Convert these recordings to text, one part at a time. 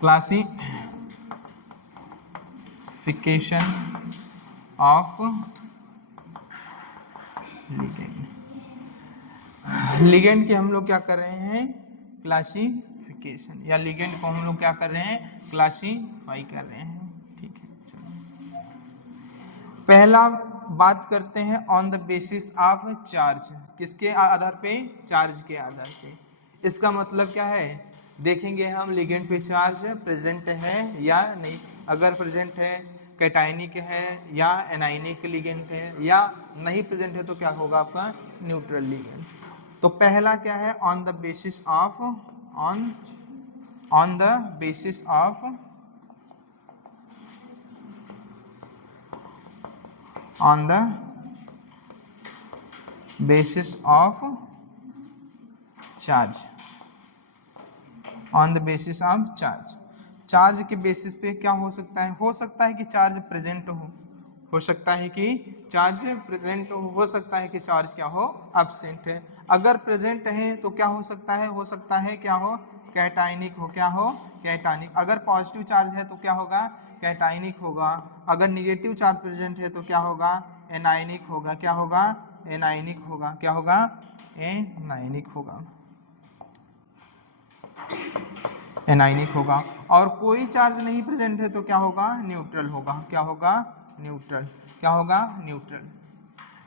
Classification of ligand की हम लोग क्या कर रहे हैं, क्लासिफिकेशन, या लिगेंड को हम लोग क्या कर रहे हैं, क्लासीफाई कर रहे हैं। ठीक है, चलो पहला बात करते हैं on the basis of charge. किसके आधार पे, चार्ज के आधार पे। इसका मतलब क्या है, देखेंगे हम लिगेंड पे चार्ज प्रेजेंट है या नहीं। अगर प्रेजेंट है, कैटायनिक है या एनायनिक लिगेंड है, या नहीं प्रेजेंट है तो क्या होगा आपका, न्यूट्रल लिगेंड। तो पहला क्या है, on the basis of, on the basis of, on the basis of charge, on the basis of charge। Charge के बेसिस पे क्या हो सकता है कि चार्ज प्रेजेंट हो सकता है कि चार्ज प्रेजेंट हो सकता है कि चार्ज क्या हो, एब्सेंट है। अगर प्रेजेंट है तो क्या हो सकता है क्या हो, कैटायनिक हो, क्या हो, कैटायनिक। अगर पॉजिटिव चार्ज है तो क्या होगा, कैटायनिक होगा। अगर निगेटिव चार्ज प्रेजेंट है तो क्या होगा, एनायनिक होगा। क्या होगा, एनायनिक होगा। क्या होगा, एनायनिक होगा, एनायनिक होगा। और कोई चार्ज नहीं प्रेजेंट है तो क्या होगा, न्यूट्रल होगा। क्या होगा, न्यूट्रल। क्या होगा, न्यूट्रल।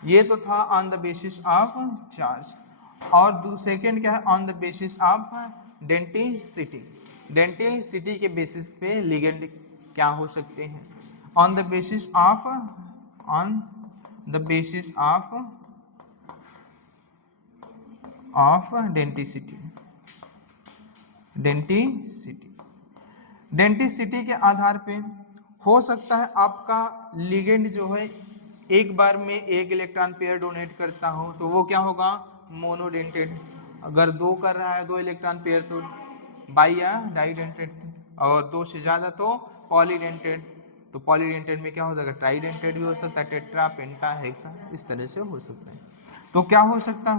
ये तो था on the basis of charge. और सेकेंड क्या है, on the basis of density. Density के बेसिस पे लिगेंड क्या हो सकते हैं, on the basis of, on the basis of density. Density के आधार पे हो सकता है आपका लिगेंड जो है एक बार में एक इलेक्ट्रॉन पेयर डोनेट करता हो तो वो क्या होगा, मोनोडेंटेड। अगर दो कर रहा है, दो इलेक्ट्रॉन पेयर, तो बाई या डाइडेंटेड, और दो से ज्यादा तो पॉलीडेंटेड। तो पॉलीडेंटेड में क्या हो जाएगा, ट्राइडेंटेड भी हो सकता है, टेट्रा, पेंटा, हेक्सा, इस तरह से हो सकता है। तो क्या हो सकता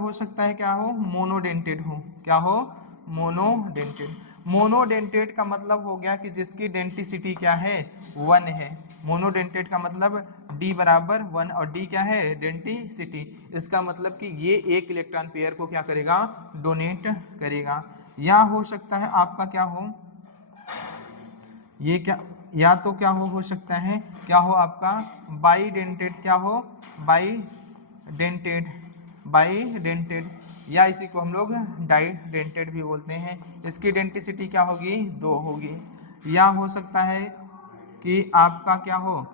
है क्या हो, मोनोडेंटेड हो। क्या हो, मोनोडेंटेड। मोनोडेंटेड का मतलब हो गया कि जिसकी डेंसिटी क्या है, 1 है। मोनोडेंटेड का मतलब D बराबर 1, और D क्या है, डेंसिटी। इसका मतलब कि ये एक इलेक्ट्रॉन पेयर को क्या करेगा, डोनेट करेगा। या हो सकता है आपका क्या हो, ये क्या, या तो क्या हो सकता है, क्या हो आपका बाईडेंटेड। क्या हो, बाईडेंटेड, बाईडेंटेड, या इसी को हम लोग डाइडेंटेड भी बोलते हैं। इसकी डेंसिटी क्या होगी, 2 होगी। या हो सकता है कि आपका क्या हो,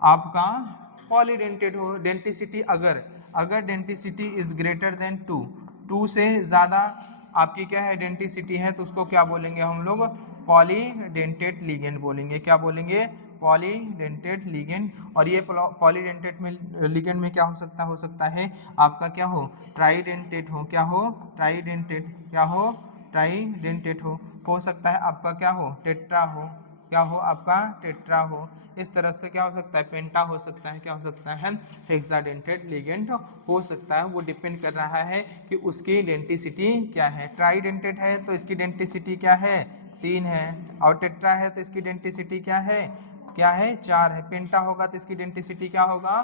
आपका पॉलीडेंटेड हो। डेंसिटी अगर डेंसिटी इज ग्रेटर देन 2 से ज्यादा आपकी क्या है, डेंसिटी है, तो उसको क्या बोलेंगे हम लोग, पॉलीडेंटेड लिगेंड बोलेंगे। क्या बोलेंगे, पॉलीडेंटेड लिगेंड। और ये पॉलीडेंटेड में लिगेंड में क्या हो सकता है आपका क्या हो, ट्राइडेंटेड हो। क्या हो, ट्राइडेंटेड। क्या हो, ट्राइडेंटेड हो सकता है आपका क्या हो, टेट्रा हो। क्या हो, आपका टेट्रा हो। इस तरह से क्या हो सकता है, पेंटा हो सकता है। क्या हो सकता है, हेक्साडेंटेड लिगेंड हो सकता है। वो डिपेंड कर रहा है कि उसकी डेंसिटी क्या है। ट्राइडेंटेड है तो इसकी डेंसिटी क्या है, 3 है। और टेट्रा है तो इसकी डेंसिटी क्या है, 4 है। पेंटा होगा तो इसकी डेंसिटी क्या होगा,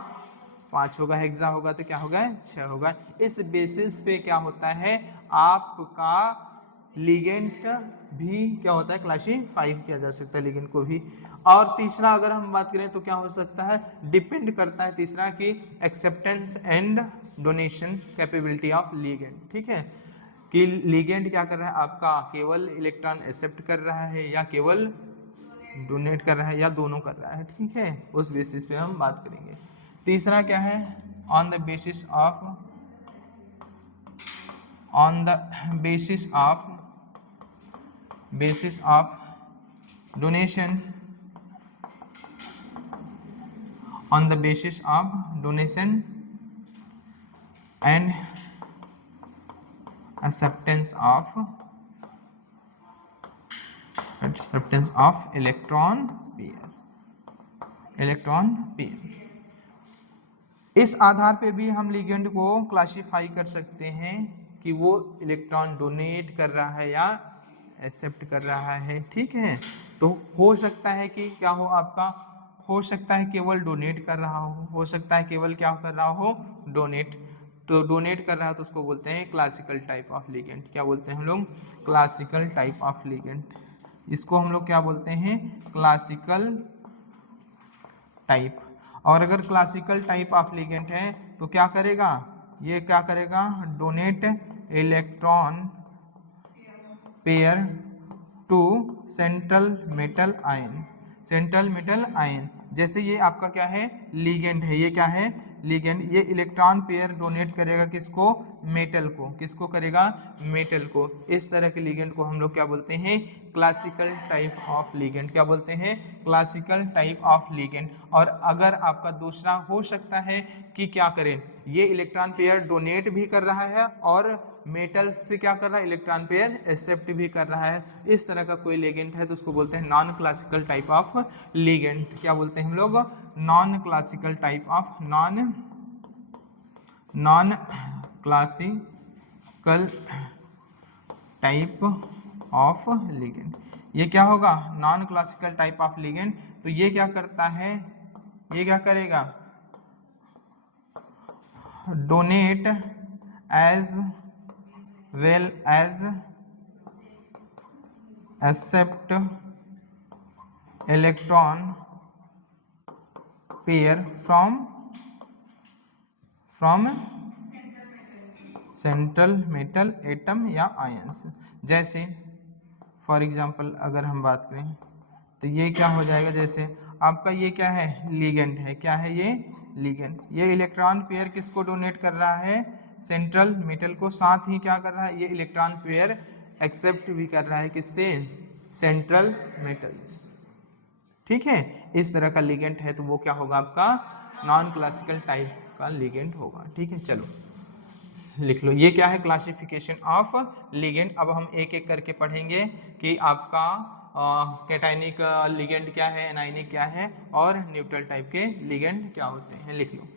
5 होगा। हेक्सा होगा तो क्या होगा, 6 होगा। इस बेसिस पे क्या होता है, आपका लिगेंड भी क्या होता है, क्लासीफाई किया जा सकता है लिगेंड को भी। और तीसरा अगर हम बात करें तो क्या हो सकता है, डिपेंड करता है तीसरा कि acceptance and donation capability of ligand. ठीक है, कि लिगेंड क्या कर रहा है आपका, केवल इलेक्ट्रॉन एक्सेप्ट कर रहा है या केवल डोनेट कर रहा है या दोनों कर रहा है। ठीक है, उस बेसिस पे हम बात करेंगे। तीसरा क्या है, on the basis of, on the basis of donation, on the basis of donation and acceptance of electron pair। इस आधार पे भी हम लिगेंड को क्लासिफाई कर सकते हैं कि वो इलेक्ट्रॉन डोनेट कर रहा है या एक्सेप्ट कर रहा है। ठीक है, तो हो सकता है कि क्या हो आपका, हो सकता है केवल डोनेट कर रहा हो सकता है केवल क्या कर रहा हो, डोनेट। तो डोनेट कर रहा है तो उसको बोलते हैं क्लासिकल टाइप ऑफ लिगेंड। क्या बोलते हैं हम लोग, क्लासिकल टाइप ऑफ लिगेंड। इसको हम लोग क्या बोलते हैं, क्लासिकल टाइप। और अगर क्लासिकल टाइप ऑफ लिगेंड है तो क्या करेगा, ये क्या करेगा, donate electron pair to central metal ion. Central metal ion, जैसे ये आपका क्या है, लिगेंड है, ये क्या है, लिगेंड। ये इलेक्ट्रॉन पेयर डोनेट करेगा किसको, मेटल को। किसको करेगा, मेटल को। इस तरह के लिगेंड को हम लोग क्या बोलते हैं, क्लासिकल टाइप ऑफ लिगेंड। क्या बोलते हैं, क्लासिकल टाइप ऑफ लिगेंड। और अगर आपका दूसरा हो सकता है कि क्या करें, ये इलेक्ट्रॉन पेयर डोनेट भी कर रहा है और मेटल से क्या कर रहा है, इलेक्ट्रॉन पेयर एक्सेप्ट भी कर रहा है। इस तरह का कोई लिगेंड है तो उसको बोलते हैं non classical type of ligand. क्या बोलते हैं हम लोग, non classical type of, non classical type of ligand. ये क्या होगा, non classical type of ligand. तो ये क्या करता है, ये क्या करेगा, donate as well as accept electron pair from central metal atom या आयंस। जैसे फॉर एग्जांपल अगर हम बात करें तो ये क्या हो जाएगा, जैसे आपका ये क्या है, लिगेंड है। क्या है ये, लिगेंड। ये इलेक्ट्रॉन पेयर किसको डोनेट कर रहा है, सेंट्रल मेटल को। साथ ही क्या कर रहा है, ये इलेक्ट्रॉन पेयर एक्सेप्ट भी कर रहा है किससे, सेंट्रल मेटल। ठीक है, इस तरह का लिगेंड है तो वो क्या होगा आपका, नॉन क्लासिकल टाइप का लिगेंड होगा। ठीक है, चलो लिख लो। ये क्या है, क्लासिफिकेशन ऑफ लिगेंड। अब हम एक एक करके पढ़ेंगे कि आपका कैटायनिक लिगेंड क्या है, एनायनिक क्या है, और न्यूट्रल टाइप के लिगेंड क्या होते हैं। लिख लो।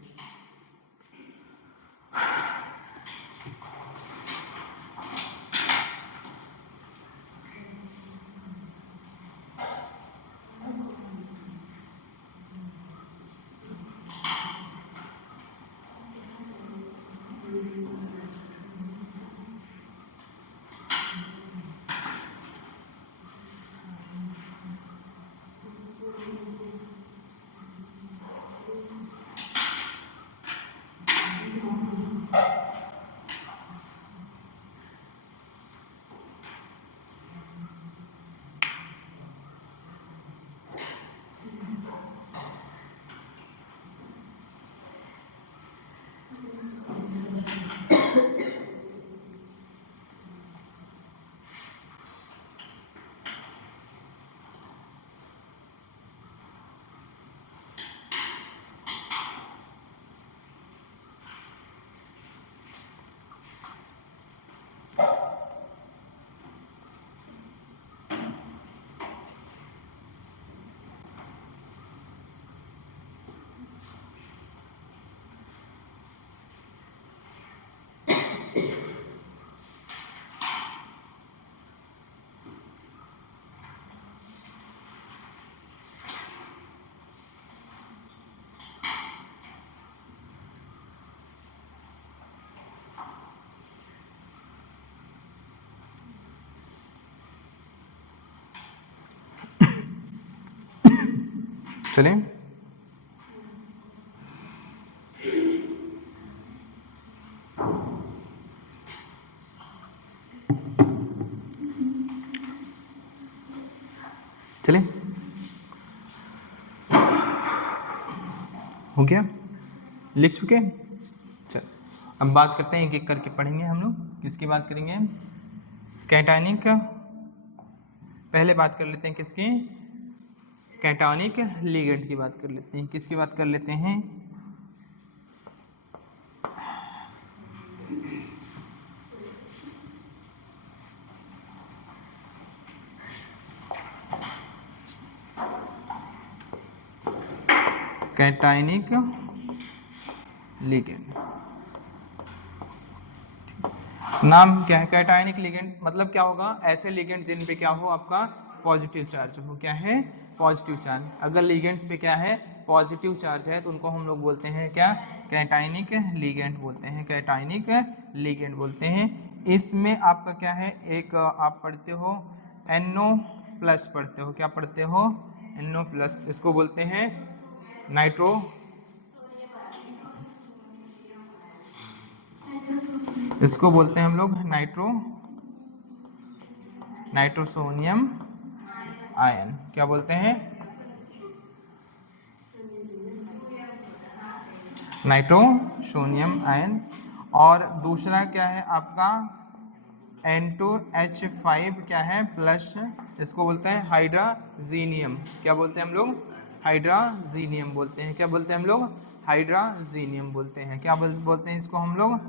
चलें, चलें, हो गया, लिख चुके हैं। चल अब बात करते हैं, एक एक करके पढ़ेंगे हम लोग। किसकी बात करेंगे, कैटायनिक। पहले बात कर लेते हैं किसकी, कैटायनिक लिगेंड की बात कर लेते हैं। किसकी बात कर लेते हैं, कैटायनिक लिगेंड। नाम क्या है? कैटायनिक लिगेंड मतलब क्या होगा? ऐसे लिगेंड जिन पे क्या हो आपका पॉजिटिव चार्ज हो। क्या है? Positive charge. अगर लिगेंड्स पे क्या है? पॉजिटिव चार्ज है तो उनको हम लोग बोलते हैं क्या? कैटायनिक लिगेंड बोलते हैं। कैटायनिक लिगेंड बोलते हैं। इसमें आपका क्या है? एक आप पढ़ते हो NO प्लस पढ़ते हो। क्या पढ़ते हो? NO plus. इसको बोलते हैं नाइट्रो, इसको बोलते हैं हम लोग नाइट्रोसोनियम आयन। क्या बोलते हैं? Nitrosonium ion. और दूसरा क्या है आपका? N2H5 क्या है? प्लस। इसको बोलते हैं हाइड्राजीनियम। क्या बोलते हैं हम लोग? हाइड्राजीनियम बोलते हैं। क्या बोलते हैं हम लोग? हाइड्राजीनियम बोलते हैं। क्या बोलते हैं इसको हम लोग?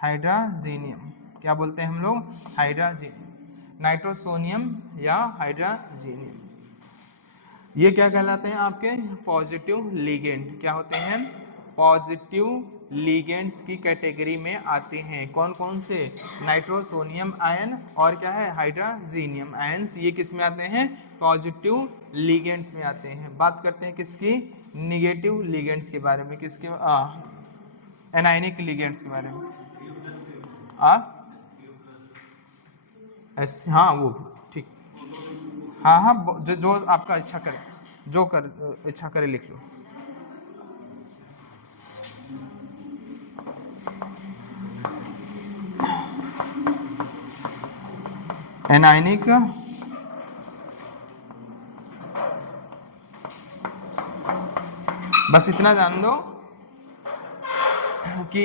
हाइड्राजीनियम। क्या बोलते हैं हम लोग? हाइड्राजीनियम। नाइट्रोसोनियम या हाइड्राजीनियम, ये क्या कहलाते हैं आपके? Positive ligand. क्या होते हैं? पॉजिटिव लिगेंड्स की कैटेगरी में आते हैं। कौन कौन से? नाइट्रोसोनियम आयन और क्या है? हाइड्राजीनियम आयन्स। ये किस में आते हैं? पॉजिटिव लिगेंड्स में आते हैं। बात करते हैं किसकी? निगेटिव लिगेंड्स के बारे में। किसके? एनायनिक लिगेंड्स के बारे में। हाँ वो ठीक। हाँ हाँ, जो जो आपका इच्छा करे, जो कर इच्छा करे लिख लो। एनायनिक बस इतना जान लो कि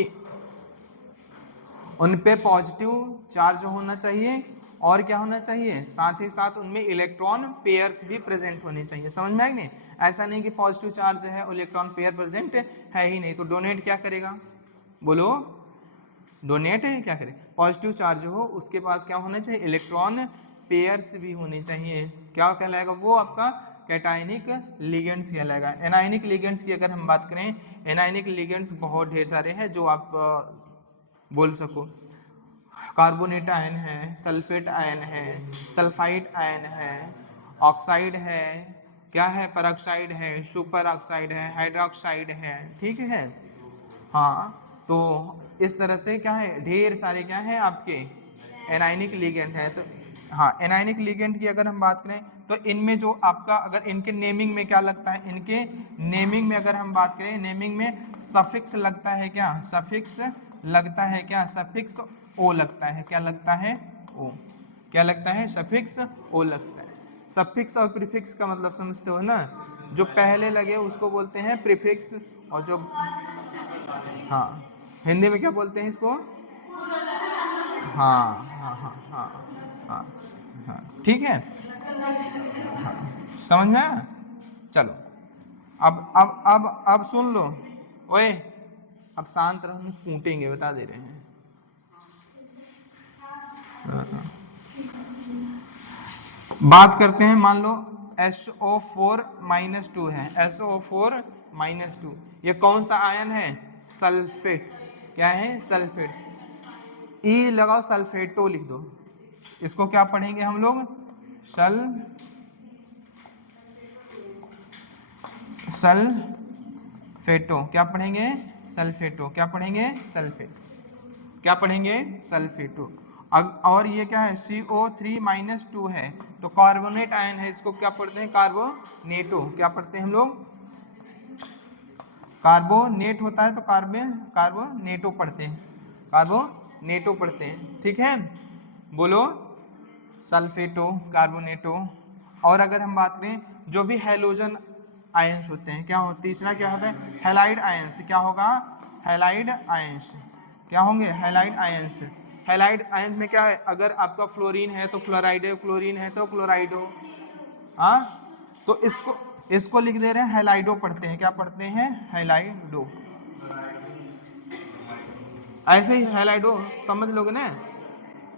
उन पे पॉजिटिव चार्ज होना चाहिए और क्या होना चाहिए? साथ ही साथ उनमें इलेक्ट्रॉन पेयर्स भी प्रेजेंट होने चाहिए। समझ में आ गया नहीं? ऐसा नहीं कि पॉजिटिव चार्ज है और इलेक्ट्रॉन पेयर प्रेजेंट है ही नहीं तो डोनेट क्या करेगा? बोलो, डोनेट क्या करे? पॉजिटिव चार्ज हो उसके पास क्या होना चाहिए? इलेक्ट्रॉन पेयर्स भी होने चाहिए। क्या कहलाएगा वो? आपका कैटायनिक लिगेंड्स कहलाएगा। एनायनिक लिगेंड्स की अगर हम बात करें, एनायनिक लिगेंड्स बहुत ढेर सारे हैं जो आप बोल सको। कार्बोनेट आयन है, सल्फेट आयन है, सल्फाइड आयन है, ऑक्साइड है, क्या है? पेरोक्साइड है, सुपर ऑक्साइड है, हाइड्रोक्साइड है। ठीक है। हाँ, तो इस तरह से क्या है? ढेर सारे क्या है आपके एनायनिक लिगेंड है। तो हाँ, एनायनिक लिगेंड की अगर हम बात करें तो इनमें जो आपका, अगर इनके नेमिंग में क्या लगता है? इनके नेमिंग में अगर हम बात करें, नेमिंग में सफिक्स लगता है। क्या सफिक्स लगता है? क्या सफिक्स ओ लगता है? क्या लगता है? ओ। क्या लगता है? सफिक्स ओ लगता है। सफिक्स और प्रीफिक्स का मतलब समझते हो ना? जो पहले लगे उसको बोलते हैं प्रीफिक्स, और जो हाँ, हिंदी में क्या बोलते हैं इसको? हाँ हाँ हाँ हाँ हाँ हाँ, ठीक है। हाँ, समझ में आया? चलो, अब सुन लो। ओए, अब शांत रहो, हम कूटेंगे, बता दे रहे हैं। बात करते हैं, मान लो SO4-2 है। SO4-2 ये कौन सा आयन है? सल्फेट। क्या है? सल्फेट। ई लगाओ, सल्फेटो लिख दो। इसको क्या पढ़ेंगे हम लोग? सल्फेटो। क्या पढ़ेंगे? सल्फेटो। क्या पढ़ेंगे? सल्फेट। क्या पढ़ेंगे? सल्फेटो। और ये क्या है? CO3-2 है तो कार्बोनेट आयन है। इसको क्या पढ़ते हैं? कार्बोनेटो। क्या पढ़ते हैं हम लोग? कार्बोनेट होता है तो कार्बोनेटो पढ़ते हैं। कार्बोनेटो पढ़ते हैं। ठीक है, बोलो सल्फेटो, कार्बोनेटो। और अगर हम बात करें, जो भी हैलोजन आयंस होते हैं, क्या हो? तीसरा क्या होता है? Halide ions. क्या होगा? Halide ions. क्या होंगे? Halide ions. हैलाइड आयंस में क्या है? अगर आपका फ्लोरीन है तो फ्लोराइडो, क्लोरीन है तो क्लोराइडो। हाँ, तो इसको लिख दे रहे हैं हैलाइडो पढ़ते हैं। क्या पढ़ते हैं? हैलाइडो। ऐसे ही हैलाइडो समझ लोगे ना?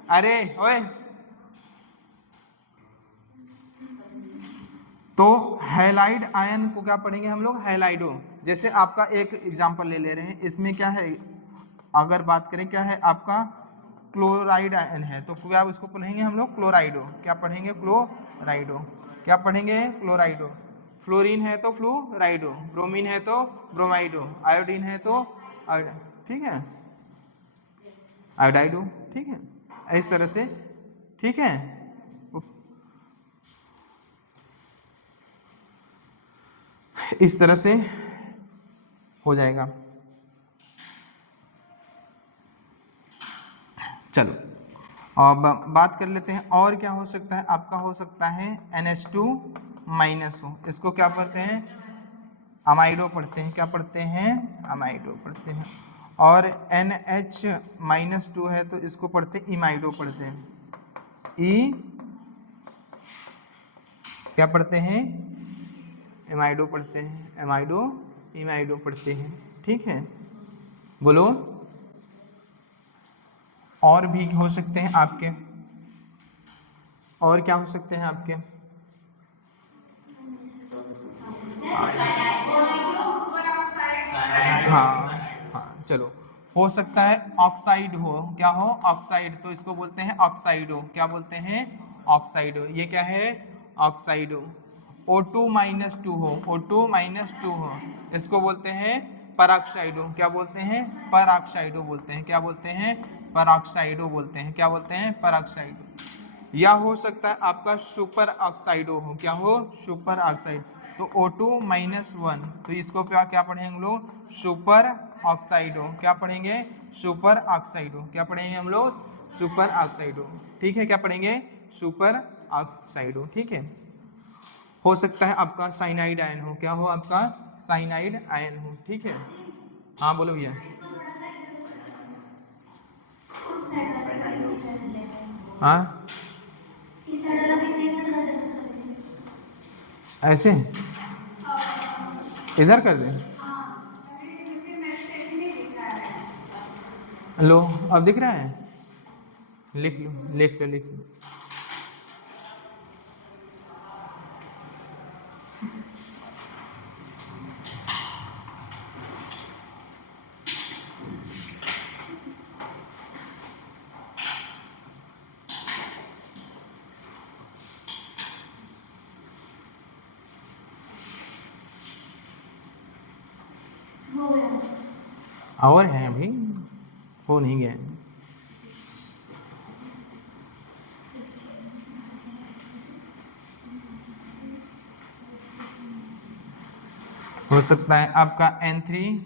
अरे ओए, तो हैलाइड आयन को क्या पढ़ेंगे हम लोग? हैलाइडो। जैसे आपका एक एग्जांपल ले ले रहे हैं, इसमें क्या है? अगर बात करें क्या है आपका क्लोराइड आयन है तो क्या उसको पढ़ेंगे हम लोग क्लोराइडो। क्या पढ़ेंगे? क्लोराइडो। क्या पढ़ेंगे? क्लोराइडो। फ्लोरीन है तो फ्लोराइडो, ब्रोमीन है तो ब्रोमाइडो, आयोडीन है तो ठीक है आयोडाइडो। ठीक है, इस तरह से। ठीक है, इस तरह से हो जाएगा। चलो अब बात कर लेते हैं और क्या हो सकता है आपका। हो सकता है NH2 माइनस हो, इसको क्या पढ़ते हैं? अमाइडो पढ़ते हैं। क्या पढ़ते हैं? अमाइडो पढ़ते हैं। और NH माइनस 2 है तो इसको पढ़ते हैं इमाइडो पढ़ते हैं। ई क्या पढ़ते हैं? एमाइडो पढ़ते हैं। एमाइडो इमाइडो पढ़ते हैं। ठीक है, बोलो। और भी हो सकते हैं आपके, और क्या हो सकते हैं आपके? हाँ हाँ, चलो। हो सकता है ऑक्साइड हो। क्या हो? ऑक्साइड, तो इसको बोलते हैं ऑक्साइडो। क्या बोलते हैं? ऑक्साइडो। ये क्या है? ऑक्साइडो। O2 माइनस 2 हो, O2 माइनस 2 हो, इसको बोलते हैं पराक्साइडो। क्या बोलते हैं? पराक्साइडो बोलते हैं। क्या बोलते हैं? पराक्साइडो बोलते हैं। क्या बोलते हैं? पराक्साइडो। या हो सकता है आपका सुपर ऑक्साइडो हो। क्या हो? Super oxide. तो O2 माइनस 1, तो इसको क्या पढ़ेंगे हम लोग? सुपर ऑक्साइडो। क्या पढ़ेंगे? सुपर ऑक्साइडो। क्या पढ़ेंगे हम लोग? सुपर ऑक्साइडो। ठीक है, क्या पढ़ेंगे? सुपर ऑक्साइडो। ठीक है। हो सकता है आपका साइनाइड आयन हो। क्या हो आपका? साइनाइड आयन हो। ठीक है, हाँ बोलो भैया। हाँ, ऐसे इधर कर दें। लो, अब दिख रहा है? लिख लो लिख लो लिख लो। और हैं अभी, हो नहीं गए। हो सकता है आपका N3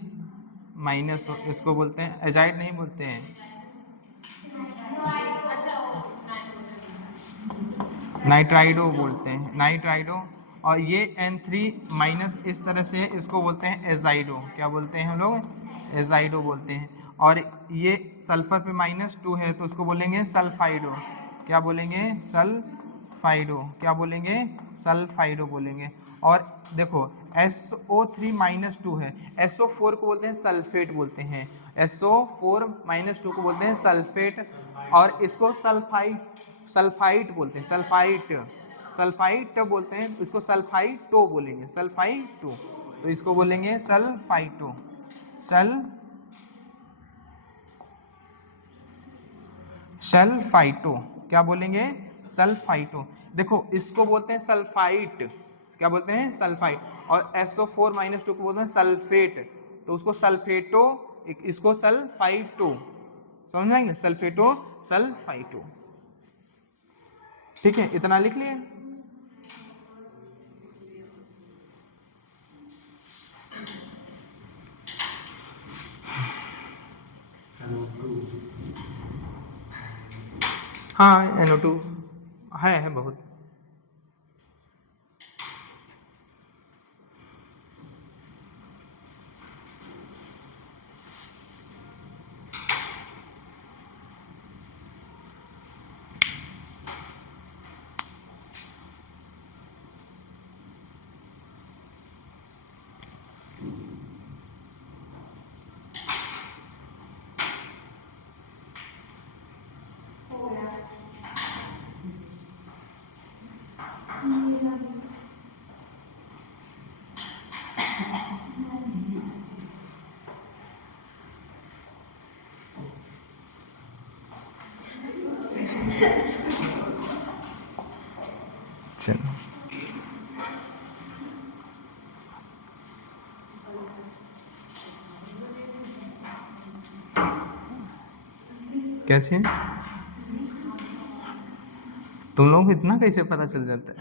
माइनस हो, इसको बोलते हैं एजाइड, नहीं बोलते हैं, नाइट्राइडो बोलते हैं, नाइट्राइडो। और ये N3 माइनस इस तरह से है, इसको बोलते हैं एजाइडो। क्या बोलते हैं हम लोग? एजाइडो बोलते हैं। और ये सल्फर पे -2 है तो उसको बोलेंगे सल्फाइडो। क्या बोलेंगे? सल्फाइडो। क्या बोलेंगे? सल्फाइडो बोलेंगे। और देखो SO3 -2 है, SO4 को बोलते हैं सल्फेट बोलते हैं, SO4 -2 को बोलते हैं सल्फेट। और इसको सल्फाइट बोलते हैं, सल्फाइट बोलते हैं, इसको सल्फाइटो बोलेंगे, सल्फाइटो। तो इसको बोलेंगे सल्फाइटो। सल्फाइटो। क्या बोलेंगे? सल्फाइटो। देखो इसको बोलते हैं सल्फाइट। क्या बोलते हैं? सल्फाइट। और SO4 -2 को बोलते हैं सल्फेट, तो उसको सल्फेटो, इसको सल्फाइटो। समझ में आएंगे? सल्फेटो, सल्फाइटो। ठीक है, इतना लिख लिए। हाँ, NO2 है बहुत। चलो क्या चीज? तुम लोगों को इतना कैसे पता चल जाता है?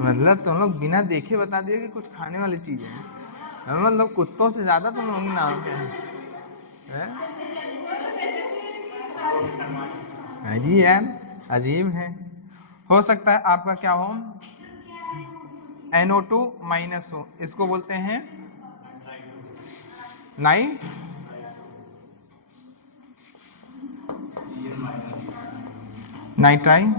मतलब तुम लोग बिना देखे बता दिए कि कुछ खाने वाली चीज है। मतलब कुत्तों से ज्यादा तुम लोगों के नाम क्या है? जी यार, अजीब है। हो सकता है आपका क्या हो, NO2 माइनस हो, इसको बोलते हैं नाइट्राइल।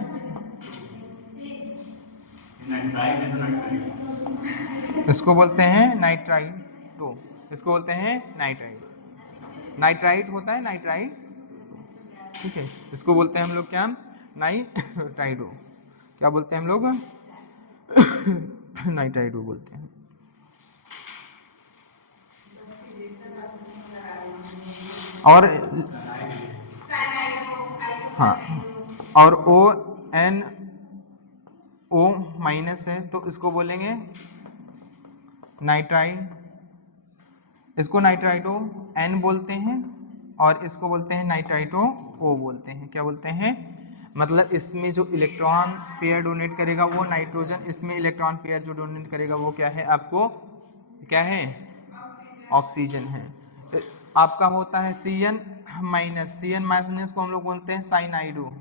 इसको बोलते हैं नाइट्राइटो, इसको बोलते हैं नाइट्राइट। नाइट्राइट होता है नाइट्राइट, ठीक है। इसको बोलते हैं हम लोग क्या, नाइट्राइडो। क्या बोलते हैं हम लोग? नाइट्राइडो बोलते हैं। और हाँ, और O माइनस है तो इसको बोलेंगे नाइट्राइड। इसको नाइट्राइडो N बोलते हैं और इसको बोलते हैं नाइट्राइडो O बोलते हैं। क्या बोलते हैं? मतलब इसमें जो इलेक्ट्रॉन पेयर डोनेट करेगा वो नाइट्रोजन, इसमें इलेक्ट्रॉन पेयर जो डोनेट करेगा वो क्या है आपको? क्या है? ऑक्सीजन है। आपका होता है Cn माइनस, Cn माइनस को हम लोग बोलते हैं साइनाइडो।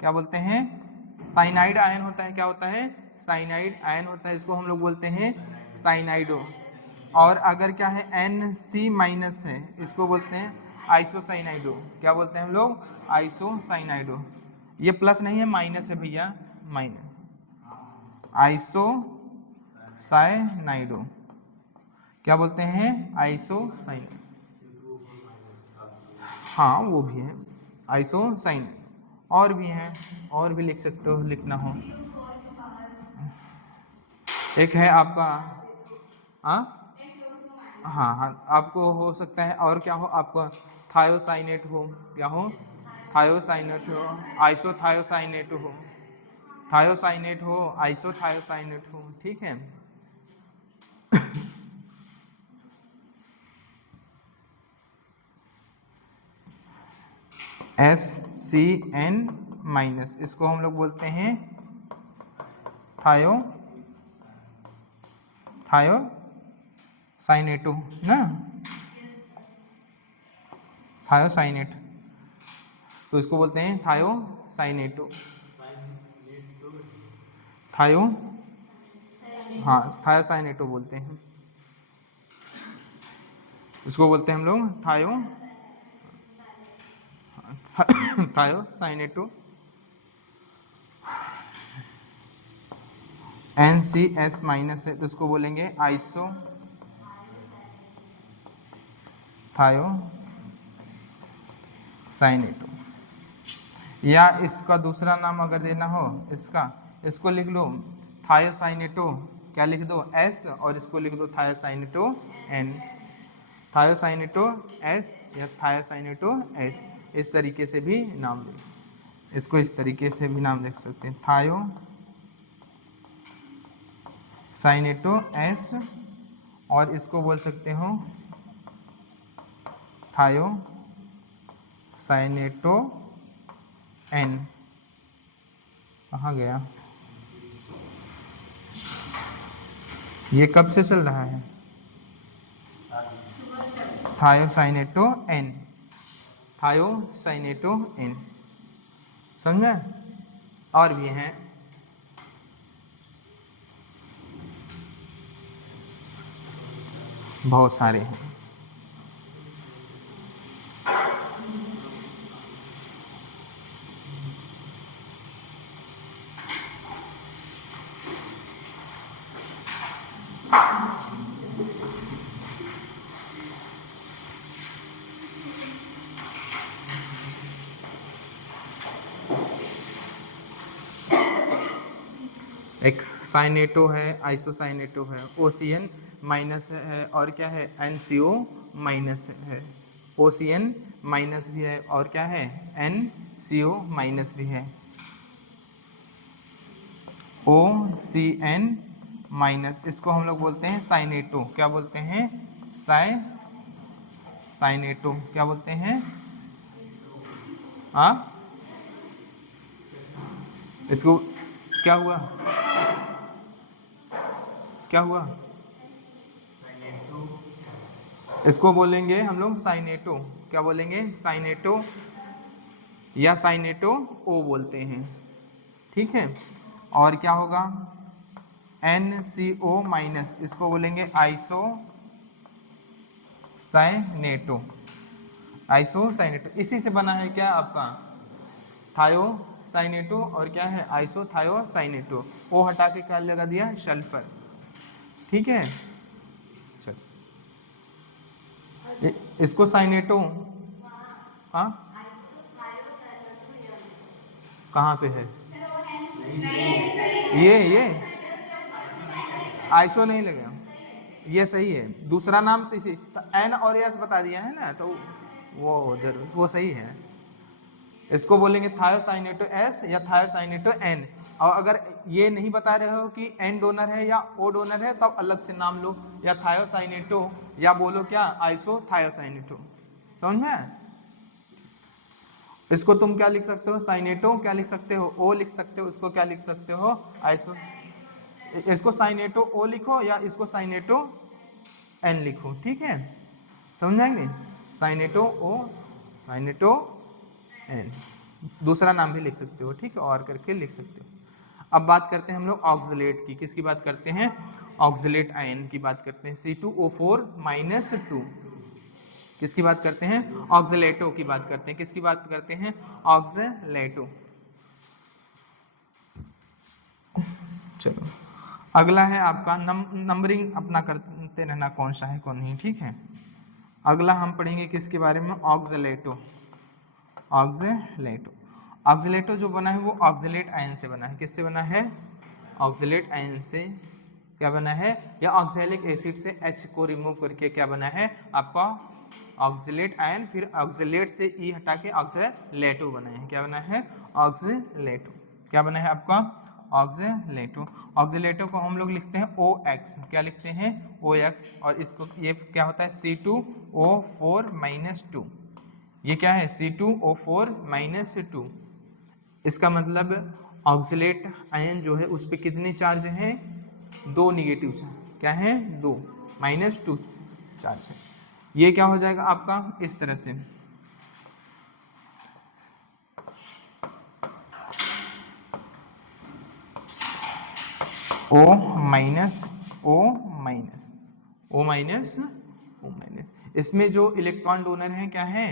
क्या बोलते हैं? साइनाइड आयन होता है। क्या होता है? साइनाइड आयन होता है, इसको हम लोग बोलते हैं साइनाइडो। और अगर क्या है Nc माइनस है, इसको बोलते हैं आइसोसाइनाइडो। क्या बोलते हैं हम लोग? आइसोसाइनाइडो। ये प्लस नहीं है, माइनस है भैया, माइनस। आइसोसाइनाइडो क्या बोलते हैं? आइसोसाइनाइड। हाँ वो भी है आइसोसाइनाइड। और भी हैं, और भी लिख सकते हो, लिखना हो। एक है आपका हाँ हाँ, आपको हो सकता है और क्या हो आपका, थायोसाइनेट हो। क्या हो? थायोसाइनेट हो, आइसोथायोसाइनेट हो, थायोसाइनेट हो, आइसोथायोसाइनेट हो, ठीक है। SCN माइनस, इसको हम लोग बोलते हैं थायोसाइनेटो ना, थायोसाइनेट, तो इसको बोलते हैं थायोसाइनेटो। थायो हाँ, थायोसाइनेटो बोलते हैं, इसको बोलते हैं हम लोग थायोसाइनेटो। NCS माइनस है तो इसको बोलेंगे आइसो थायोसाइनेटो। या इसका दूसरा नाम अगर देना हो इसको लिख लो थायोसाइनेटो। क्या लिख दो? S, और इसको लिख दो थायोसाइनेटो N। थायोसाइनेटो S या थायोसाइनेटो S, इस तरीके से भी नाम दे, इसको इस तरीके से भी नाम देख सकते हैं, थायोसाइनेटो S, और इसको बोल सकते हो थायोसाइनेटो N। कहाँ गया ये? कब से चल रहा है? थायोसाइनेटो N, थायोसाइनेटो N, समझे? और भी हैं, बहुत सारे हैं। एक साइनेटो है, आइसोसाइनेटो है, OCN माइनस है, और क्या है NCO माइनस है, OCN माइनस भी है, और क्या है NCO माइनस भी है, OCN माइनस। इसको हम लोग बोलते हैं साइनेटो। क्या बोलते हैं? साइनेटो। क्या बोलते हैं? हाँ, इसको क्या हुआ? क्या हुआ? इसको बोलेंगे हम लोग साइनेटो। क्या बोलेंगे? साइनेटो या साइनेटो ओ बोलते हैं, ठीक है। और क्या होगा? NCO माइनस, इसको बोलेंगे आइसो साइनेटो। आइसो साइनेटो इसी से बना है क्या आपका? थायो साइनेटो, और क्या है? आइसो थायो साइनेटो। ओ हटा के क्या लगा दिया? सल्फर, ठीक है। चल, इसको साइनेटो, हाँ कहाँ पे है? ये आइसो नहीं लगेगा, ये सही है। दूसरा नाम तो इसी तो N और S बता दिया है ना, तो वो जरूर वो सही है। इसको बोलेंगे थायोसाइनेटो S या थायोसाइनेटो N। और अगर ये नहीं बता रहे हो कि N डोनर है या O डोनर है, तब अलग से नाम लो, या थायोसाइनेटो या बोलो क्या? Iso thiocyanato. समझ में आया? इसको तुम क्या लिख सकते हो? साइनेटो क्या लिख सकते हो? O लिख सकते हो। इसको क्या लिख सकते हो? आइसो। इसको साइनेटो O लिखो या इसको साइनेटो N लिखो, ठीक है। समझ आएंगे? साइनेटो O, साइनेटो N। दूसरा नाम भी लिख सकते हो, ठीक है, और करके लिख सकते हो। अब बात करते हैं हम लोग ऑक्सलेट की। किसकी बात करते हैं? ऑक्सलेट आयन की बात करते हैं, C2O4 माइनस 2। किसकी बात करते हैं? ऑक्सलेटो की बात करते हैं। किसकी बात करते हैं? ऑक्सलेटो। चलो, अगला है आपका नंबरिंग अपना करते रहना, कौन सा है कौन नहीं, ठीक है। अगला हम पढ़ेंगे किसके बारे में? ऑक्सलेटो। ऑक्सलेटो, ऑक्सलेटो जो बना है वो ऑक्सलेट आयन से बना है। किससे बना है? ऑक्सलेट आयन से। क्या बना है? या ऑक्सैलिक एसिड से H को रिमूव करके क्या बना है आपका? Oxalate ion. फिर ऑक्सलेट से E हटा के ऑक्सलेटो बना है। क्या बना है? ऑक्सलेटो। क्या बना है आपका? ऑक्सलेटो। ऑक्सलेटो को हम लोग लिखते हैं OX। क्या लिखते हैं? OX। और इसको ये क्या होता है? C2O4 minus 2। ये क्या है? C2O4 minus 2। इसका मतलब ऑक्सलेट आयन जो है उस पर कितने चार्ज हैं? 2 निगेटिव चार्ज। क्या है? 2 -2 चार्ज है। ये क्या हो जाएगा आपका? इस तरह से O minus O minus O minus O minus. इसमें जो इलेक्ट्रॉन डोनर है क्या है?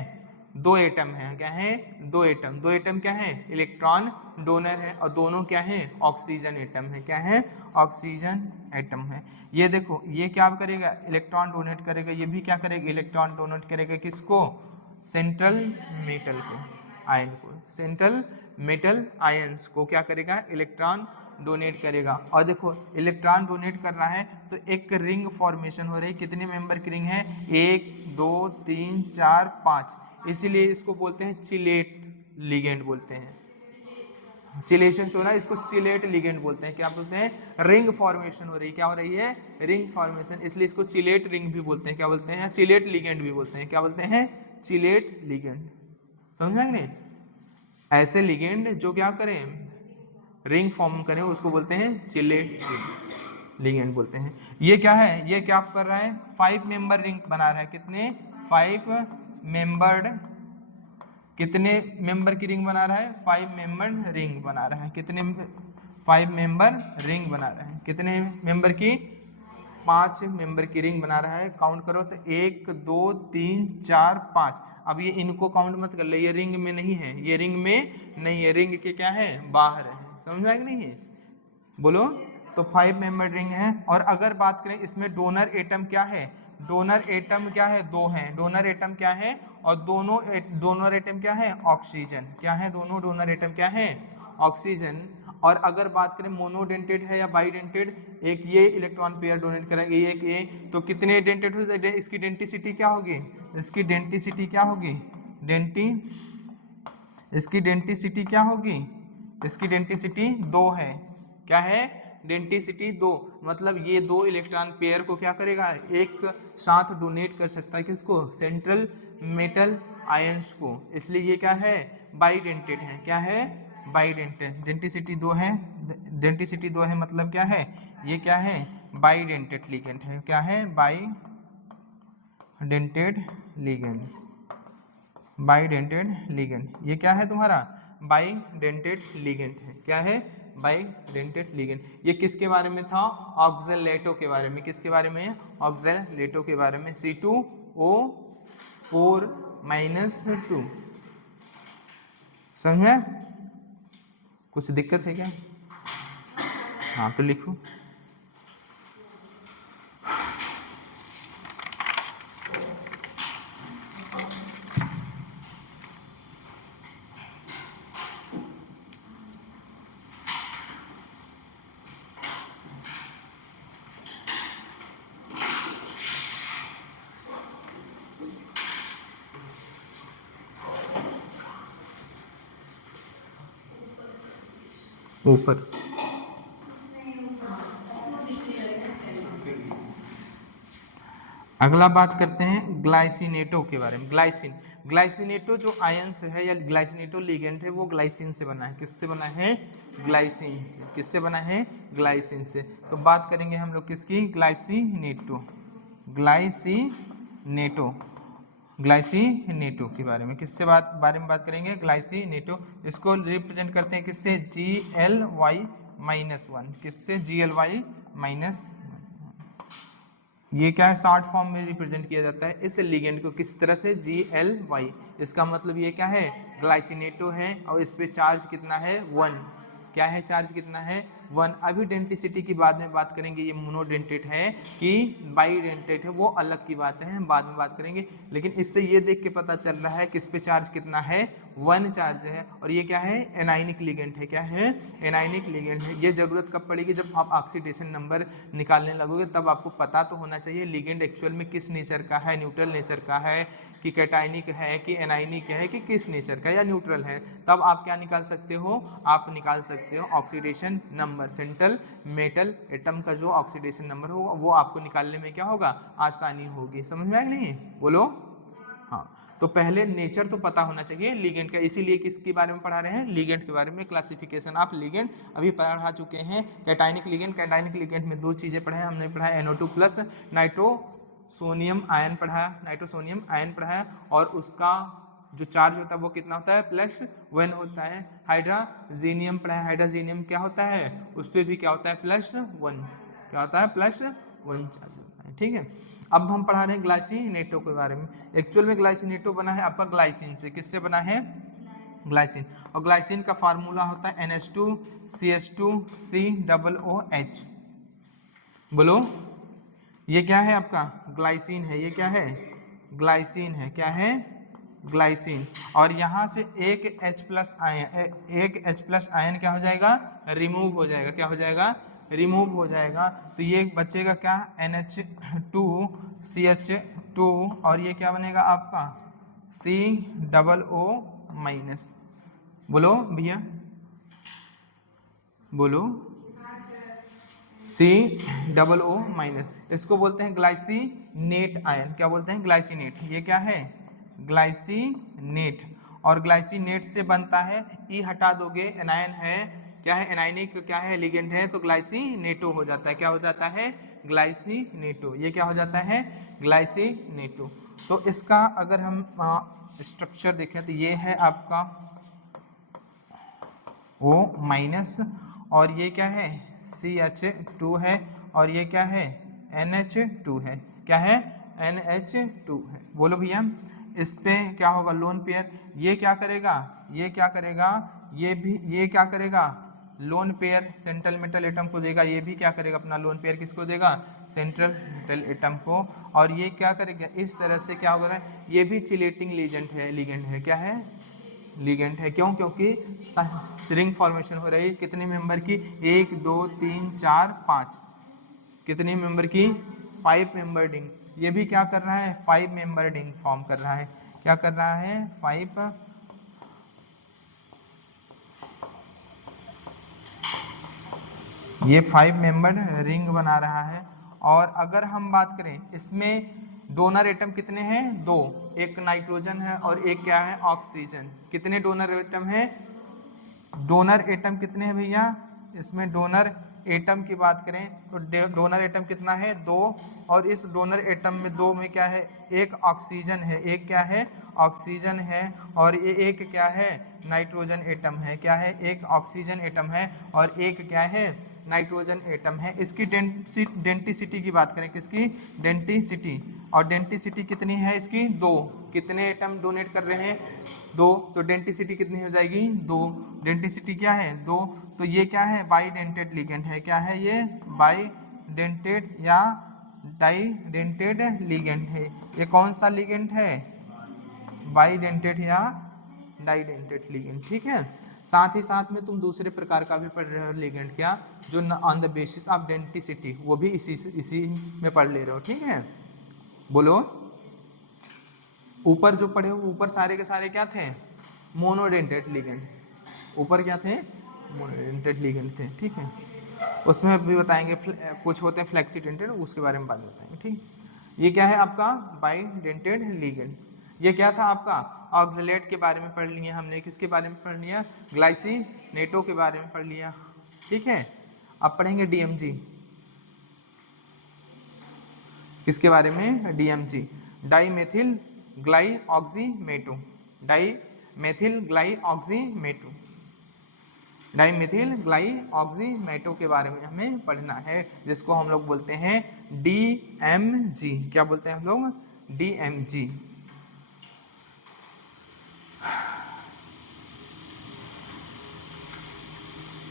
2 एटम है। क्या है? 2 एटम। 2 एटम क्या है? इलेक्ट्रॉन डोनर है। और दोनों क्या है? ऑक्सीजन एटम है। क्या है? ऑक्सीजन एटम है। ये देखो, ये क्या करेगा? इलेक्ट्रॉन डोनेट करेगा। ये भी क्या करेगा? इलेक्ट्रॉन डोनेट करेगा। किसको? सेंट्रल मेटल को, आयन को। सेंट्रल मेटल आयंस को क्या करेगा? इलेक्ट्रॉन डोनेट करेगा। और देखो, इलेक्ट्रॉन डोनेट कर रहा है तो एक रिंग फॉर्मेशन हो रही है। कितने मेंबर की रिंग है? 1 2 3 4 5। इसीलिए इसको बोलते हैं चिलेट लिगेंड बोलते हैं। चिलेशन हो रहा है, इसको चिलेट लिगेंड बोलते हैं। क्या बोलते हैं? रिंग फॉर्मेशन हो रही है। क्या हो रही है? Ring formation. इसलिए इसको चिलेट रिंग भी बोलते हैं। क्या बोलते हैं? चिलेट लिगेंड भी बोलते हैं। क्या बोलते हैं? Chelate ligand. समझ में नहीं? ऐसे लिगेंड जो क्या करें? रिंग फॉर्म करें, उसको बोलते हैं चिलेट लिगेंड बोलते हैं। ये क्या है? ये क्या कर रहा है? 5 मेंबर रिंग बना रहा है। कितने? 5 मेंबर्ड। कितने मेंबर की रिंग बना रहा है? 5 मेंबर रिंग बना रहा है। कितने? 5 मेंबर रिंग बना रहा है। कितने मेंबर की? 5 मेंबर की रिंग बना रहा है। काउंट करो तो 1 2 3 4 5। अब ये इनको काउंट मत कर ले, ये रिंग में नहीं है। ये रिंग में नहीं है, रिंग के क्या है? बाहर है। समझ में आया कि नहीं है? बोलो। तो 5 मेंबर रिंग है। और अगर बात करें इसमें डोनर एटम क्या है? डोनर एटम क्या है? 2 है। डोनर एटम क्या है? और डोनर एटम क्या है? ऑक्सीजन। क्या है? दोनों डोनर एटम क्या है? ऑक्सीजन। और अगर बात करें मोनोडेंटेड है या बाईडेंटेड, एक ये इलेक्ट्रॉन पेयर डोनेट करेंगे, एक ये, तो कितने डेंटेड हो जाए, इसकी डेंटिसिटी क्या होगी, इसकी डेंटिसिटी क्या होगी, इसकी डेंटिसिटी क्या होगी, इसकी डेंटिसिटी 2 है। क्या है, डेंटिसिटी 2, मतलब ये 2 इलेक्ट्रॉन पेयर को क्या करेगा, एक साथ डोनेट कर सकता है, किसको, सेंट्रल मेटल आयंस को, इसलिए ये क्या है, बाईडेंटेड है। क्या है, बाईडेंटेड, डेंटिसिटी 2 है, डेंटिसिटी 2 है मतलब क्या है, ये क्या है, बाईडेंटेड लिगेंड है। क्या है, बाईडेंटेड लिगेंड, बाईडेंटेड लिगेंड, ये क्या है तुम्हारा, बाईडेंटेड लिगेंड है। क्या है, बाईडेंटेड लिगेंड। ये किसके बारे में था, ऑक्जेलेटो के बारे में, किसके बारे में, ऑक्जेलेटो के बारे में, C2O4-2। समझ में, कुछ दिक्कत है क्या, हाँ तो लिखो। ऊपर अगला बात करते हैं ग्लाइसिनेटो के बारे में। ग्लाइसिनेटो जो आयंस है या ग्लाइसिनेटो लिगेंड है वो ग्लाइसिन से बना है। किससे बना है, ग्लाइसिन से। किससे बना है, ग्लाइसिन से। तो बात करेंगे हम लोग किसकी, ग्लाइसिनेटो के बारे में। किससे बारे में बात करेंगे, ग्लाइसिनेटो। इसको रिप्रेजेंट करते हैं किससे, Gly-1, किससे, Gly-1। ये क्या है, शॉर्ट फॉर्म में रिप्रेजेंट किया जाता है इस लिगेंड को, किस तरह से, Gly। इसका मतलब ये क्या है, ग्लाइसिनेटो है और इस पे चार्ज कितना है, 1। क्या है, चार्ज कितना है, 1। अभी डेंटिसिटी की बाद में बात करेंगे, ये मोनोडेंटेड है कि बाईडेंटेड है, वो अलग की बात है, हम बाद में बात करेंगे। लेकिन इससे ये देख के पता चल रहा है कि इस पे चार्ज कितना है, 1 चार्ज है। और ये क्या है, एनाइनिक लिगेंड है। क्या है, एनाइनिक लिगेंड है। ये जरूरत कब पड़ेगी, जब आप ऑक्सीडेशन नंबर निकालने लगोगे, तब आपको पता तो होना चाहिए लिगेंड एक्चुअल में किस नेचर का है, न्यूट्रल नेचर का है कि कैटाइनिक है कि एनाइनिक है कि किस नेचर का, या न्यूट्रल है। तब आप क्या निकाल सकते हो, आप निकाल सकते हो oxidation number, central metal atom का जो ऑक्सीडेशन नंबर होगा वो आपको निकालने में क्या होगा, आसानी होगी। समझ में आया नहीं, बोलो हाँ। तो पहले नेचर तो पता होना चाहिए लिगेंड का, इसीलिए किसके बारे में पढ़ा रहे हैं, लिगेंड के बारे में। क्लासिफिकेशन ऑफ लिगेंड अभी पढ़ा चुके हैं। कैटाइनिक लिगेंड, कैटाइनिक लिगेंड में 2 चीजें पढ़े हैं हमने, पढ़ा है NO2+ नाइट्रोसोनियम आयन पढ़ाया, नाइट्रोसोनियम आयन पढ़ाया, और उसका जो चार्ज होता है वो कितना होता है, +1 होता है। हाइड्रोजीनियम पढ़ा है, हाइड्रोजीनियम क्या होता है, उस पर भी क्या होता है, +1। क्या होता है, +1 चार्ज होता है। ठीक है, अब हम पढ़ा रहे हैं ग्लाइसिनेटो के बारे में। एक्चुअल में ग्लाइसिनेटो बना है आपका ग्लाइसिन से। किससे बना है, ग्लाइसिन। और ग्लाइसिन का फार्मूला होता है NH2CH2COOH। बोलो, ये क्या है आपका, ग्लाइसिन है। ये क्या है, ग्लाइसिन है। क्या है, ग्लाइसिन। और यहाँ से एक H+ आयन क्या हो जाएगा, रिमूव हो जाएगा। क्या हो जाएगा, रिमूव हो जाएगा। तो ये बचेगा क्या, NH2CH2, और ये क्या बनेगा आपका, COO-। बोलो भैया, बोलो, COO-। इसको बोलते हैं ग्लाइसिनेट आयन। क्या बोलते हैं, ग्लाइसिनेट। ये क्या है, ग्लाइसिनेट। और ग्लाइसिनेट से बनता है, ई हटा दोगे, एनायन है, क्या है, एनाइनिक क्या है, लिगेंड है, तो ग्लाइसिनेटो हो जाता है। क्या हो जाता है, ग्लाइसिनेटो। ये क्या हो जाता है, ग्लाइसिनेटो। तो इसका अगर हम स्ट्रक्चर देखें तो ये है आपका O-, और ये क्या है, CH2 है, और ये क्या है, NH2 है। क्या है, NH2 है। बोलो भैया, इस पे क्या होगा, लोन पेयर। ये क्या करेगा, ये क्या करेगा, ये भी, ये क्या करेगा, lone pair central metal atom को देगा। ये भी क्या करेगा, अपना लोन पेयर किसको देगा, सेंट्रल मेटल एटम को। और ये क्या करेगा, इस तरह से क्या होगा, ये भी चिलेटिंग लिगेंड है। क्या है, लिगेंड है। क्यों? क्योंकि रिंग फॉर्मेशन हो रही है कितने मेंबर की, 1 2 3 4 5, कितने मेंबर की, 5 मेंबर रिंग। ये भी क्या कर रहा है, 5 मेंबर रिंग फॉर्म कर रहा है। क्या कर रहा है, 5 ये 5 मेंबर रिंग बना रहा है। और अगर हम बात करें इसमें डोनर एटम कितने हैं, 2, एक नाइट्रोजन है और एक क्या है, ऑक्सीजन। कितने डोनर एटम है, डोनर एटम कितने हैं भैया, इसमें डोनर एटम की बात करें तो डोनर एटम कितना है, 2। और इस डोनर एटम में 2 में क्या है, एक ऑक्सीजन है, एक क्या है, ऑक्सीजन है। और ये एक क्या है, नाइट्रोजन एटम है। क्या है, एक ऑक्सीजन एटम है और एक क्या है, नाइट्रोजन एटम है। इसकी डेंटिसिटी की बात करें, किसकी, डेंटिसिटी। और डेंटिसिटी कितनी है इसकी, 2। कितने एटम डोनेट कर रहे हैं, 2, तो डेंटिसिटी कितनी हो जाएगी, 2। डेंटिसिटी क्या है, 2। तो ये क्या है, बाईडेंटेड लिगेंड है। क्या है ये, बाईडेंटेड या डाईडेंटेड लिगेंड है। ये कौन सा लिगेंड है, बाईडेंटेड या डाईडेंटेड लिगेंड। ठीक है, साथ ही साथ में तुम दूसरे प्रकार का भी पढ़ रहे हो लिगेंड, क्या, जो on the basis of denticity, वो भी इसी में पढ़ ले रहे हो। ठीक है, बोलो। ऊपर जो पढ़े हो, ऊपर सारे के सारे क्या थे, मोनोडेंटेड लिगेंड। ऊपर क्या थे, मोनोडेंटेड लिगेंड थे। ठीक है, उसमें भी बताएंगे, कुछ होते हैं फ्लेक्सीडेंटेड, उसके बारे में बाद में बताएंगे। ठीक, ये क्या है आपका बाईडेंटेड लिगेंड। ये क्या था आपका, ऑक्सलेट के बारे में पढ़ लिया हमने। किसके बारे में पढ़ लिया, ग्लाइसिनेटो के बारे में पढ़ लिया। ठीक है, अब पढ़ेंगे डीएमजी। किसके बारे में, डीएमजी, डाईमेथिल ग्लाइऑक्सीमेटो, डाईमेथिल ग्लाइऑक्सीमेटो, डाईमेथिल ग्लाइऑक्सीमेटो के बारे में हमें पढ़ना है, जिसको हम लोग बोलते हैं डीएमजी। क्या बोलते हैं हम लोग, डीएमजी।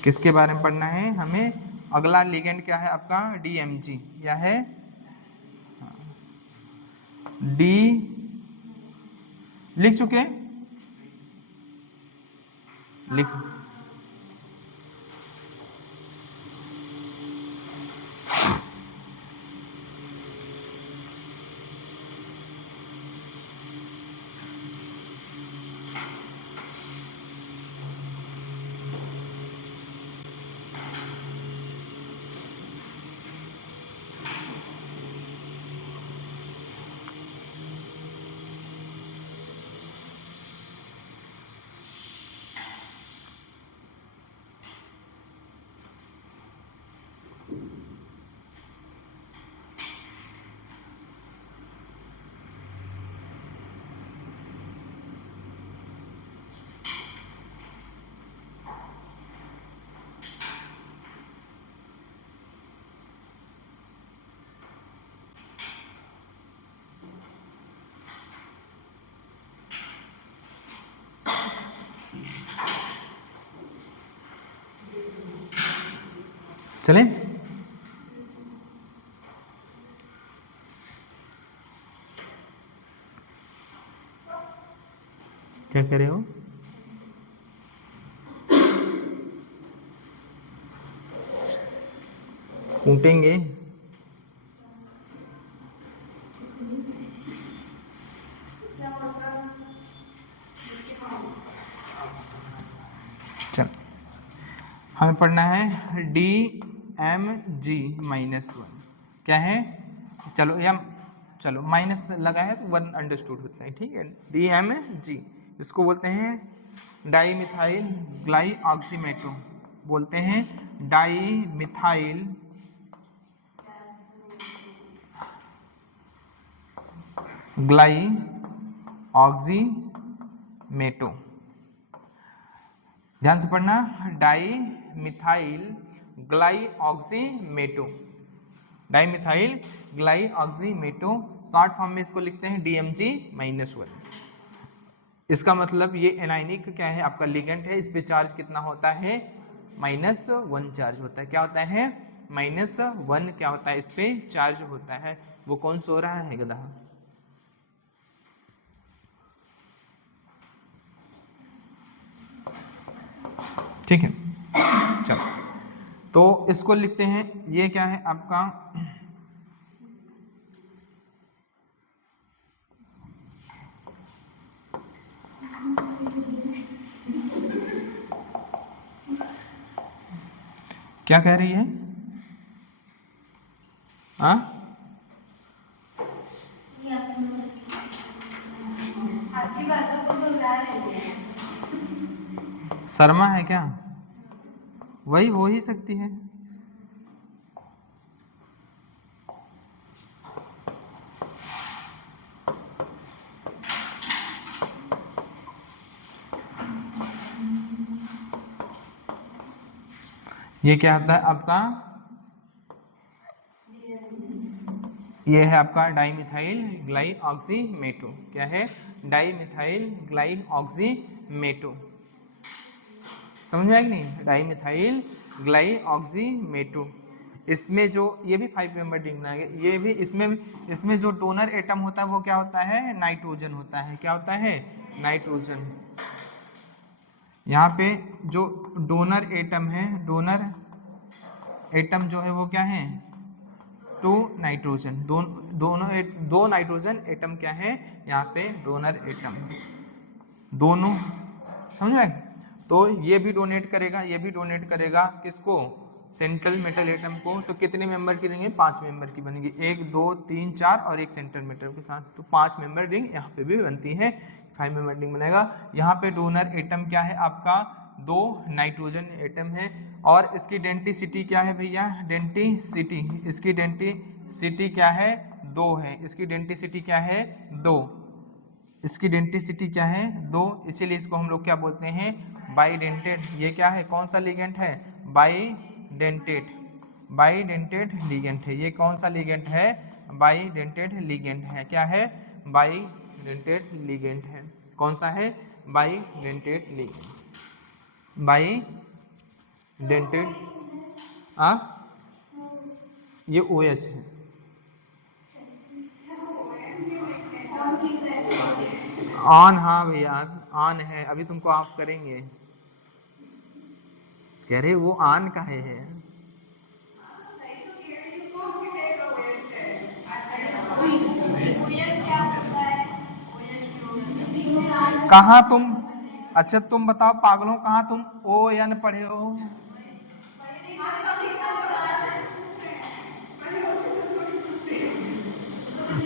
किसके बारे में पढ़ना है हमें, अगला लिगेंड क्या है आपका, डीएमजी। क्या है, डी, लिख चुके, लिख, चले। क्या कह रहे हो, कूटेंगे, चल हमें पढ़ना है DMG-1। क्या है, चलो या चलो माइनस लगा है तो 1 अंडरस्टूड होता है। ठीक है, DMG, इसको बोलते हैं डाईमिथाइल ग्लाइऑक्सीमेटो, बोलते हैं डाईमिथाइल ग्लाइऑक्सीमेटो। ध्यान से पढ़ना, डाईमिथाइल ग्लाइऑक्सीमेटो, डाईमिथाइल ग्लाइऑक्सीमेटो, शॉर्ट फॉर्म में इसको लिखते हैं DMG-1। इसका मतलब ये एनायनिक क्या है आपका लिगेंड है, इस पे चार्ज कितना होता है, -1 चार्ज होता है। क्या होता है, -1 क्या होता है, इस पे चार्ज होता है। वो कौन सो रहा है गधा। ठीक है। चलो तो इसको लिखते हैं, ये क्या है आपका क्या कह रही है? शर्मा है क्या? वही हो ही सकती है। ये क्या होता है आपका? ये है आपका डाइमिथाइल ग्लाइऑक्सीमेटो। क्या है? डाइमिथाइल ग्लाइऑक्सीमेटो। समझ में आया कि नहीं? डाइमिथाइल ग्लाइऑक्सीमेटो। इसमें जो ये भी 5 मेंबर रिंग है, ये भी इसमें जो डोनर एटम होता है वो क्या होता है? नाइट्रोजन होता है। क्या होता है? नाइट्रोजन। यहाँ पे जो डोनर एटम है, डोनर एटम जो है वो क्या है? 2 नाइट्रोजन। दो नाइट्रोजन एटम क्या है यहाँ पे? डोनर एटम दोनों। समझ में? तो ये भी डोनेट करेगा, ये भी डोनेट करेगा किसको? सेंट्रल मेटल एटम को। तो कितने मेंबर की रिंग है? 5 मेंबर की बनेगी। 1 2 3 4 और एक सेंट्रल मेटल के साथ, तो 5 मेंबर रिंग यहाँ पे भी बनती है। 5 मेंबर रिंग बनेगा। यहाँ पे डोनर एटम क्या है आपका? 2 नाइट्रोजन एटम है। और इसकी डेंसिटी क्या है भैया? डेंसिटी, इसकी डेंसिटी क्या है? 2 है। इसकी डेंसिटी क्या है? 2। इसकी डेंसिटी क्या है? 2। इसीलिए इसको हम लोग क्या बोलते हैं? बाइडेंटेड। ये क्या है? कौन सा लिगेंड है? बाइडेंटेड। बाइडेंटेड लिगेंड है। ये कौन सा लिगेंड है? बाइडेंटेड लिगेंड है। क्या है? बाइडेंटेड लिगेंड है। कौन सा है? Bidentate ligand. बाइडेंटेड ये OH है। ऑन, हाँ भैया ऑन है। अभी तुमको ऑफ करेंगे। कह रहे वो ऑन का है। कहाँ तुम? अच्छा तुम बताओ पागलों, कहाँ तुम ON पढ़े हो?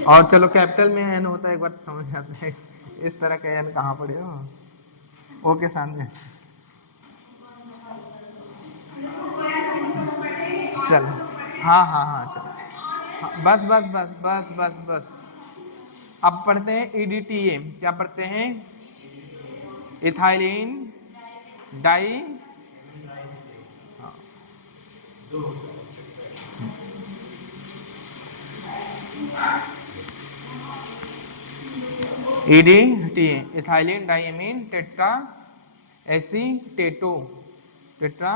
और चलो कैपिटल में एन होता है, एक बार तो समझ आता है। इस तरह का एन कहाँ पढ़े हो? ओके सामने। चलो हाँ हाँ हाँ चलो हाँ, बस बस बस बस बस बस। अब पढ़ते हैं EDTA। क्या पढ़ते हैं? Ethylene di EDTA ethylene diamine tetra acetato. Tetra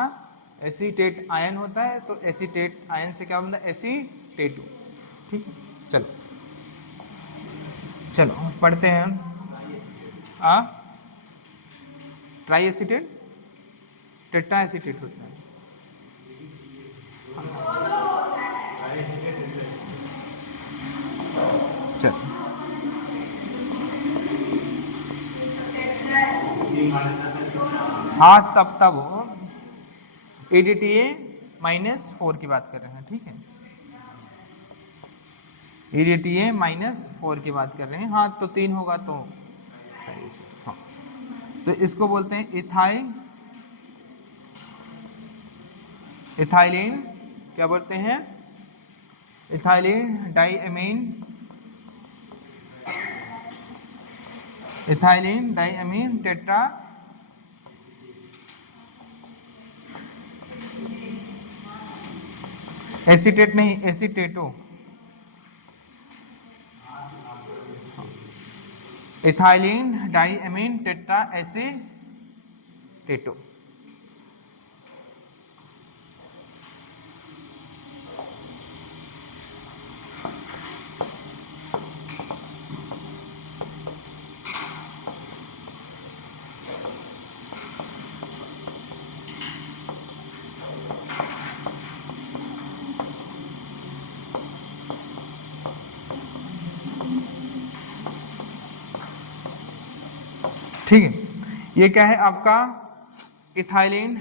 acetate ion होता है, तो एसीटेट आयन से क्या बनता है? एसीटेटो। ठीक है। चलो चलो पढ़ते हैं हम। ट्राई एसीटेट टेट्रा एसीटेट होता है। चलो हाँ तब हो। EDTA -4 की बात कर रहे हैं। ठीक है, EDTA -4 की बात कर रहे हैं। हाँ तो 3 होगा तो हाँ। तो इसको बोलते हैं इथाइलिन। क्या बोलते हैं? Ethylene diamine. Ethylene diamine tetra acetate नहीं, acetato. Ethylene diamine tetra acetato. ठीक है, ये क्या है आपका इथाइलिन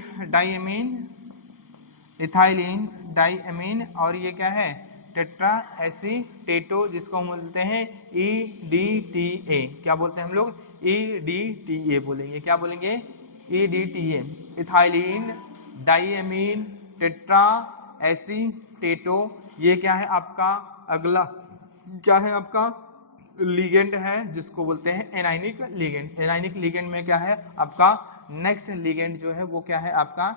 डाइएमीन और ये क्या है टेट्रा एसीटेटो, जिसको हम बोलते हैं EDTA। क्या बोलते हैं हम लोग? EDTA बोलेंगे। क्या बोलेंगे? EDTA, ethylene diamine tetra acetato. ये क्या है आपका अगला, क्या है आपका लिगेंड है, जिसको बोलते हैं एनाइनिक लिगेंड। एनाइनिक लिगेंड में क्या है आपका नेक्स्ट लिगेंड जो है वो क्या है आपका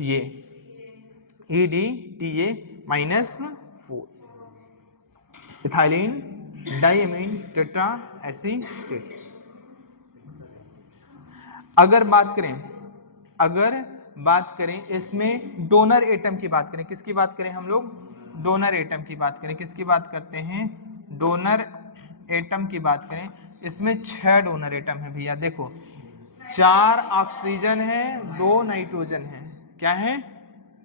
ये EDTA-4, ethylene diamine tetra acetate. अगर बात करें इसमें डोनर एटम की बात करें, किसकी बात करें हम लोग? डोनर एटम की बात करें। किसकी बात करते हैं? डोनर एटम की बात करें। इसमें 6 डोनर एटम है भैया। देखो 4 ऑक्सीजन है, 2 नाइट्रोजन है। क्या है?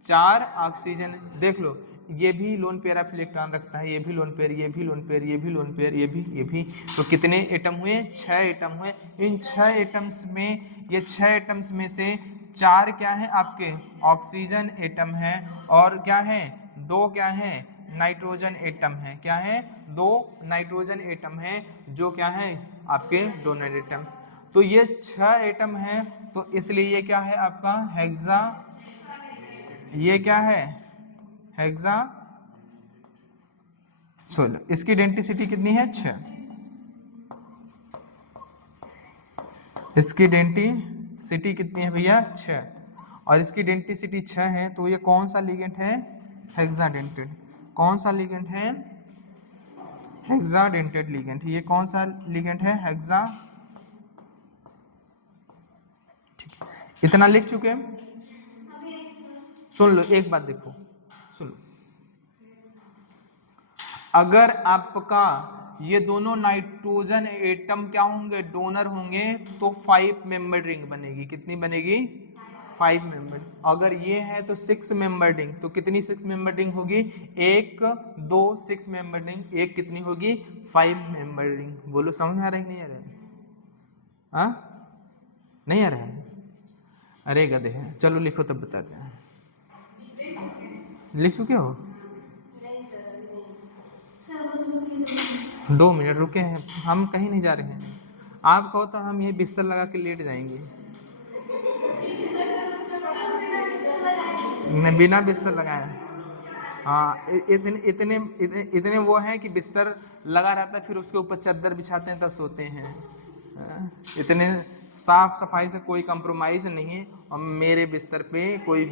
4 ऑक्सीजन। देख लो ये भी लोन पेयर ऑफ इलेक्ट्रॉन रखता है, ये भी लोन पेयर, ये भी लोन पेयर, ये भी लोन पेयर, ये भी। तो कितने एटम हुए? 6 एटम हुए। इन 6 एटम्स में, ये 6 एटम्स में से 4 क्या है आपके ऑक्सीजन एटम है और क्या है 2 क्या है नाइट्रोजन एटम है। क्या है? 2 नाइट्रोजन एटम है जो क्या है आपके डोनर एटम। तो ये 6 एटम है, तो इसलिए ये क्या है आपका हेक्सा। ये क्या है? हेक्सा। चलो इसकी डेंसिटी कितनी है? 6। इसकी डेंसिटी कितनी है भैया? 6। और इसकी डेंसिटी 6 है, तो ये कौन सा लिगेंड है? हेक्साडेंटेड। कौन सा लिगेंड है? Hexadentate ligand. ये कौन सा लिगेंड है? हेक्सा। ठीक है, इतना लिख चुके हैं। सुन लो एक बात, देखो सुन लो, अगर आपका ये दोनों नाइट्रोजन एटम क्या होंगे? डोनर होंगे, तो 5 मेंबर रिंग बनेगी। कितनी बनेगी? 5 मेंबर। अगर ये है तो 6 मेंबर रिंग। तो कितनी 6 मेंबर रिंग होगी? 1 2 6 मेंबर रिंग। एक कितनी होगी? 5 मेंबर रिंग। बोलो समझ में आ रहा है कि नहीं आ रहा है? हाँ नहीं आ रहा है? अरे गधे हैं, चलो लिखो तब बताते हैं। लिख चुके हो? 2 मिनट रुके हैं, हम कहीं नहीं जा रहे हैं। आप कहो तो हम ये बिस्तर लगा के लेट जाएंगे। बिना बिस्तर लगाए। हाँ इतने इतने इतने, इतने वो हैं कि बिस्तर लगा रहता है, फिर उसके ऊपर चादर बिछाते हैं तब सोते हैं। इतने साफ सफाई से कोई कंप्रोमाइज नहीं है और मेरे बिस्तर पे कोई।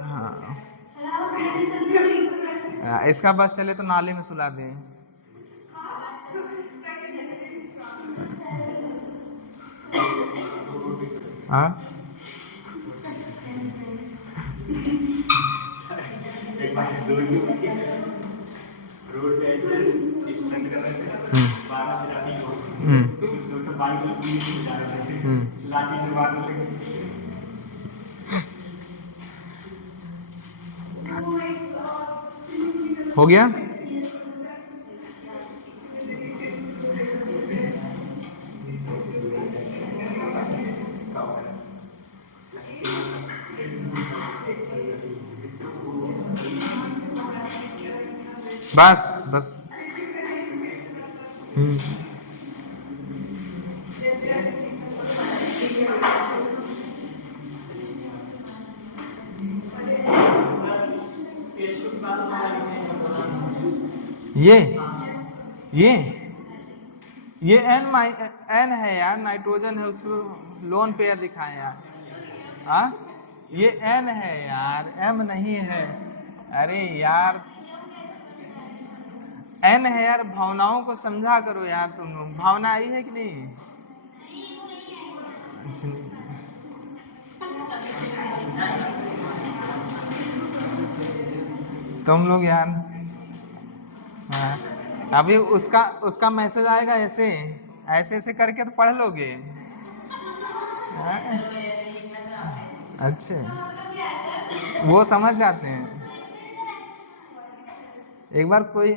हाँ इसका बस चले तो नाले में सुला दें। हाँ रोड पे ऐसे स्टंट कर रहे थे, 12 पिटापी को तो बाइक में पुलिस में जा रहे थे, लाठी से मारने लगे। हो गया? बस बस। ये एन है यार, नाइट्रोजन है, उसमें लोन पेयर दिखाए यार। हाँ ये एन है यार, एम नहीं है। अरे यार एन है यार, भावनाओं को समझा करो यार। तुम लोग भावना आई है कि नहीं? तुम लोग यार। हाँ अभी उसका मैसेज आएगा ऐसे ऐसे ऐसे करके तो पढ़ लोगे। अच्छा वो समझ जाते हैं। एक बार कोई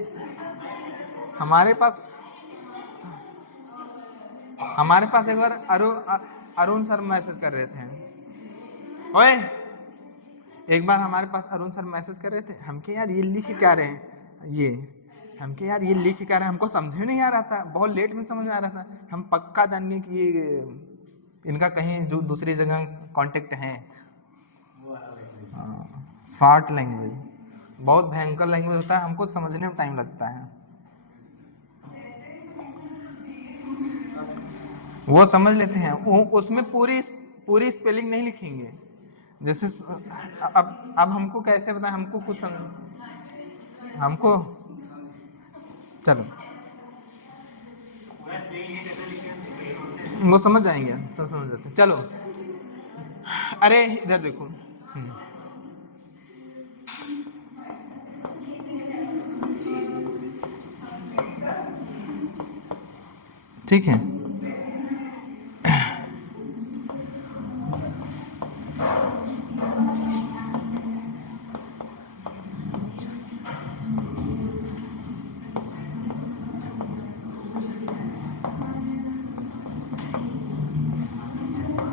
हमारे पास हमारे पास एक बार अरुण सर मैसेज कर रहे थे। ओए, एक बार हमारे पास अरुण सर मैसेज कर रहे थे, हम के यार ये लिख क्या रहे हैं, ये हम के यार ये लिख क्या रहे हैं, हमको समझ में नहीं आ रहा था, बहुत लेट में समझ में आ रहा था। हम पक्का जानिए कि ये इनका कहीं जो दूसरी जगह कांटेक्ट है। शॉर्ट लैंग्वेज बहुत भयंकर लैंग्वेज होता है, हमको समझने में टाइम लगता है। वो समझ लेते हैं, वो उसमें पूरी स्पेलिंग नहीं लिखेंगे। जैसे अब हमको कैसे बताएं, हमको कुछ समझ, हमको चलो वो समझ जाएंगे, सब समझ जाते हैं। चलो अरे इधर देखो, ठीक है।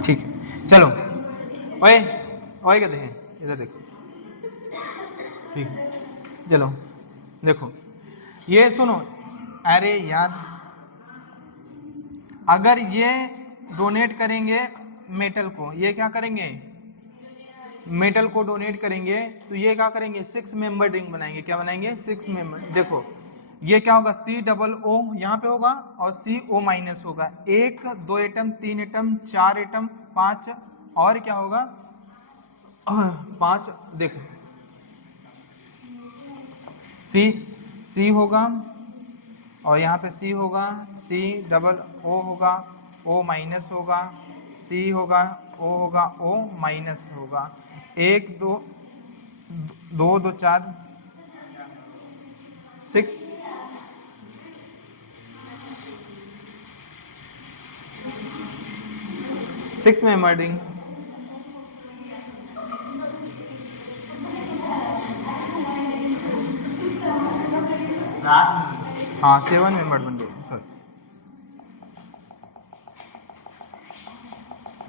ठीक है चलो, ओए ओए कहते हैं, इधर देखो, ठीक है चलो देखो, ये सुनो, अरे यार अगर ये डोनेट करेंगे मेटल को, ये क्या करेंगे, मेटल को डोनेट करेंगे, तो ये क्या करेंगे, 6 मेंबर रिंग बनाएंगे। क्या बनाएंगे, 6 मेंबर। देखो ये क्या होगा, COO यहाँ पे होगा और CO- होगा, 1 2 एटम 3 एटम 4 एटम 5, और क्या होगा 5, देखो C होगा और यहाँ पे C होगा, COO होगा, O- होगा, C होगा, O होगा, O- होगा, 1 2 2 2 4 6 6 मेंबर रिंग। हाँ 7 मेंबर बन गए, सॉरी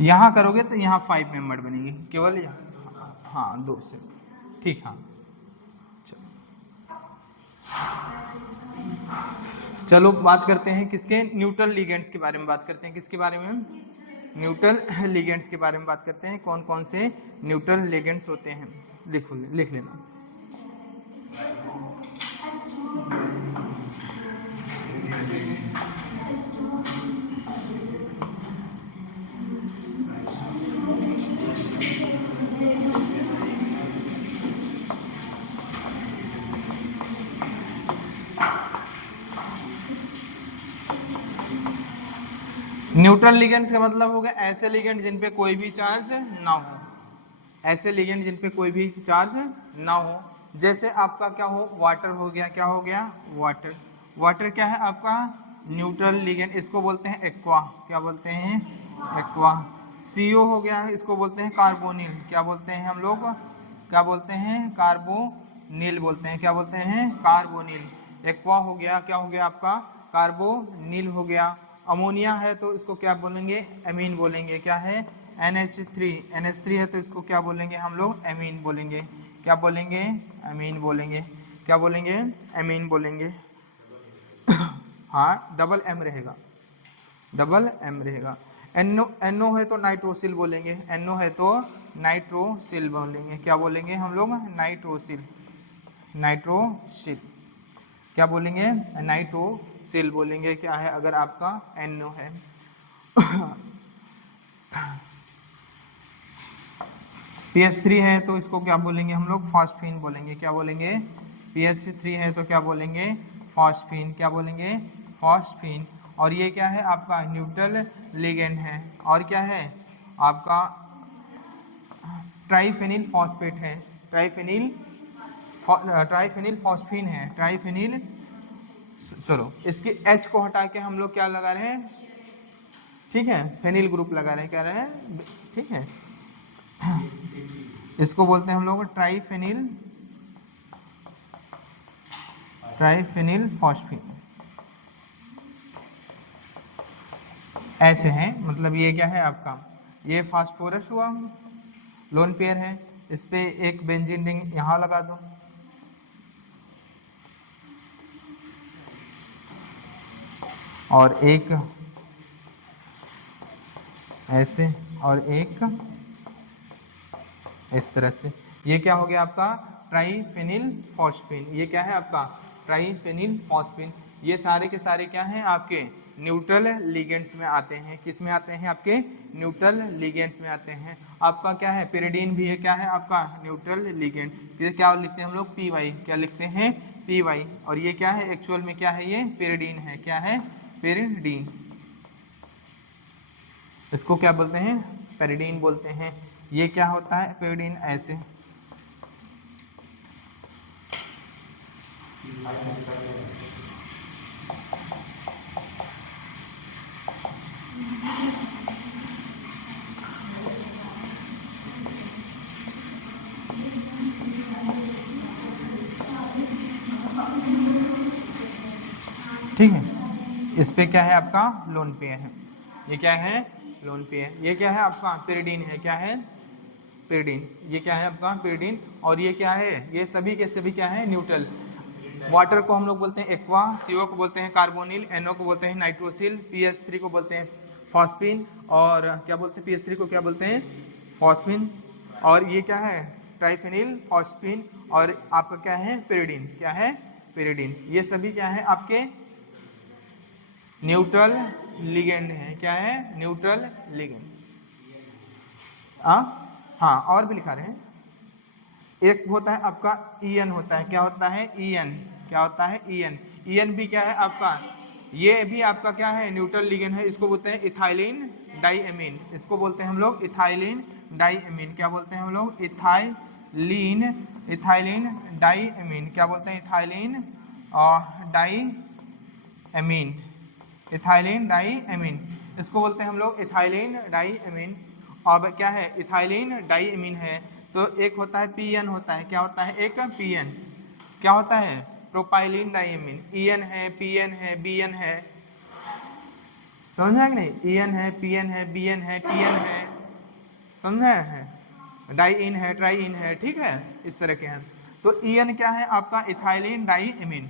यहाँ करोगे तो यहाँ 5 मेंबर बनेंगे केवल, हाँ 2 से, ठीक। हाँ चलो बात करते हैं किसके, न्यूट्रल लिगेंड्स के बारे में बात करते हैं। किसके बारे में, न्यूट्रल लिगेंड्स के बारे में बात करते हैं। कौन कौन से न्यूट्रल लिगेंड्स होते हैं, लिख लेना। न्यूट्रल लिगेंड्स का मतलब हो गया ऐसे लिगेंड जिन पे कोई भी चार्ज ना हो, ऐसे लिगेंड जिन पे कोई भी चार्ज ना हो। जैसे आपका क्या हो, वाटर हो गया, क्या हो गया, वाटर। वाटर क्या है आपका, न्यूट्रल लिगेंड, इसको बोलते हैं एक्वा। क्या बोलते हैं, एक्वा। CO हो गया, इसको बोलते हैं कार्बोनिल। क्या बोलते हैं हम लोग, क्या बोलते हैं, कार्बोनिल बोलते हैं। क्या बोलते हैं, कार्बोनिल। एक्वा हो गया, क्या हो गया आपका, कार्बोनिल हो गया। अमोनिया है तो इसको क्या बोलेंगे, एमीन बोलेंगे। क्या है, NH3 है तो इसको क्या बोलेंगे हम लोग, एमीन बोलेंगे। क्या बोलेंगे, एमीन बोलेंगे। क्या बोलेंगे, एमीन बोलेंगे। हाँ डबल M रहेगा, डबल M रहेगा। NO है तो नाइट्रोसिल बोलेंगे, NO है तो नाइट्रोसिल बोलेंगे। क्या बोलेंगे हम लोग, नाइट्रोसिल, नाइट्रोसिल। क्या बोलेंगे, नाइट्रोसिल बोलेंगे। क्या है, अगर आपका NO है। PH3 है तो इसको क्या बोलेंगे हम लोग, फॉस्फीन बोलेंगे। क्या बोलेंगे, PH3 है तो क्या बोलेंगे, फॉस्फीन। क्या बोलेंगे, फॉस्फीन। और ये क्या है आपका, न्यूट्रल लिगेंड है। और क्या है आपका, ट्राइफेनिल फॉस्फेट है, ट्राइफेनिल फॉस्फीन है, ट्राइफेनिल। चलो इसके H को हटा के हम लोग क्या लगा रहे हैं, ठीक है, फेनिल ग्रुप लगा रहे हैं, क्या रहे हैं, ठीक है। इसको बोलते हैं हम लोग ट्राइफेनिल फॉस्फीन। ऐसे हैं, मतलब ये क्या है आपका, ये फास्फोरस हुआ, लोन पेयर है, इस पे एक बेंजीन रिंग यहाँ लगा दो, और एक ऐसे, और एक इस तरह से। ये क्या हो गया आपका, ट्राइफेनिल फॉस्फेन। ये क्या है आपका, ट्राइफेनिल फॉस्फेन। ये सारे के सारे क्या हैं आपके न्यूट्रल लिगेंड्स में आते हैं। किस में आते हैं, आपके न्यूट्रल लिगेंड्स में आते हैं। आपका क्या है, पिरिडीन भी है, क्या है आपका न्यूट्रल लिगेंड। ये क्या लिखते हैं हम लोग, पी वाई, क्या लिखते हैं, पी वाई। और ये क्या है, एक्चुअल में क्या है, ये पिरिडीन है, क्या है, पिरिडीन। इसको क्या बोलते हैं, पेरिडीन बोलते हैं। ये क्या होता है, पेरिडीन ऐसे। ठीक है, इस पे क्या है आपका, लोन पेयर है। ये क्या है, लोन पेयर। ये क्या है आपका, पिरिडीन है, क्या है, पिरिडीन। ये क्या है आपका, पिरिडीन। और ये क्या है, ये सभी के सभी क्या है, न्यूट्रल। वाटर को हम लोग बोलते हैं एक्वा, CO को बोलते हैं कार्बोनिल, NO को बोलते हैं नाइट्रोसिल, PS3 को बोलते हैं फॉस्फिन, और क्या बोलते हैं, PS3 को क्या बोलते हैं, फॉस्फिन। और ये क्या है, ट्राइफेनिल फॉस्फिन। और आपका क्या है, पिरिडीन, क्या है, पिरिडीन। ये सभी क्या है आपके न्यूट्रल लिगेंड है, क्या है, न्यूट्रल लिगेंड। हाँ, और भी लिखा रहे हैं। एक होता है आपका EN होता है, क्या होता है, EN, क्या होता है, EN। EN भी क्या है आपका, ये भी आपका क्या है, न्यूट्रल लिगेंड है। इसको बोलते हैं इथाइलिन डाइएमीन। इसको बोलते हैं हम लोग इथाइलिन डाइएमीन। क्या बोलते हैं हम लोग, इथाइलिन, इथाइलिन डाइएमीन। क्या बोलते हैं, इथाइलिन डाइएमीन, इथाइलिन डाइएमीन। इसको बोलते हैं हम लोग इथाइलिन डाइएमीन। अब क्या है, इथाइलिन डाइएमीन है, तो एक होता है PN होता है, क्या होता है, एक PN। क्या होता है, प्रोपाइलिन डाइएमीन। EN है, PN है, BN है, समझ में कि नहीं, EN है, PN है, BN है, TN है, समझे है, डाइइन है, ट्राइइन है, ठीक है, इस तरह के हैं। तो EN क्या है आपका, ethylene diamine,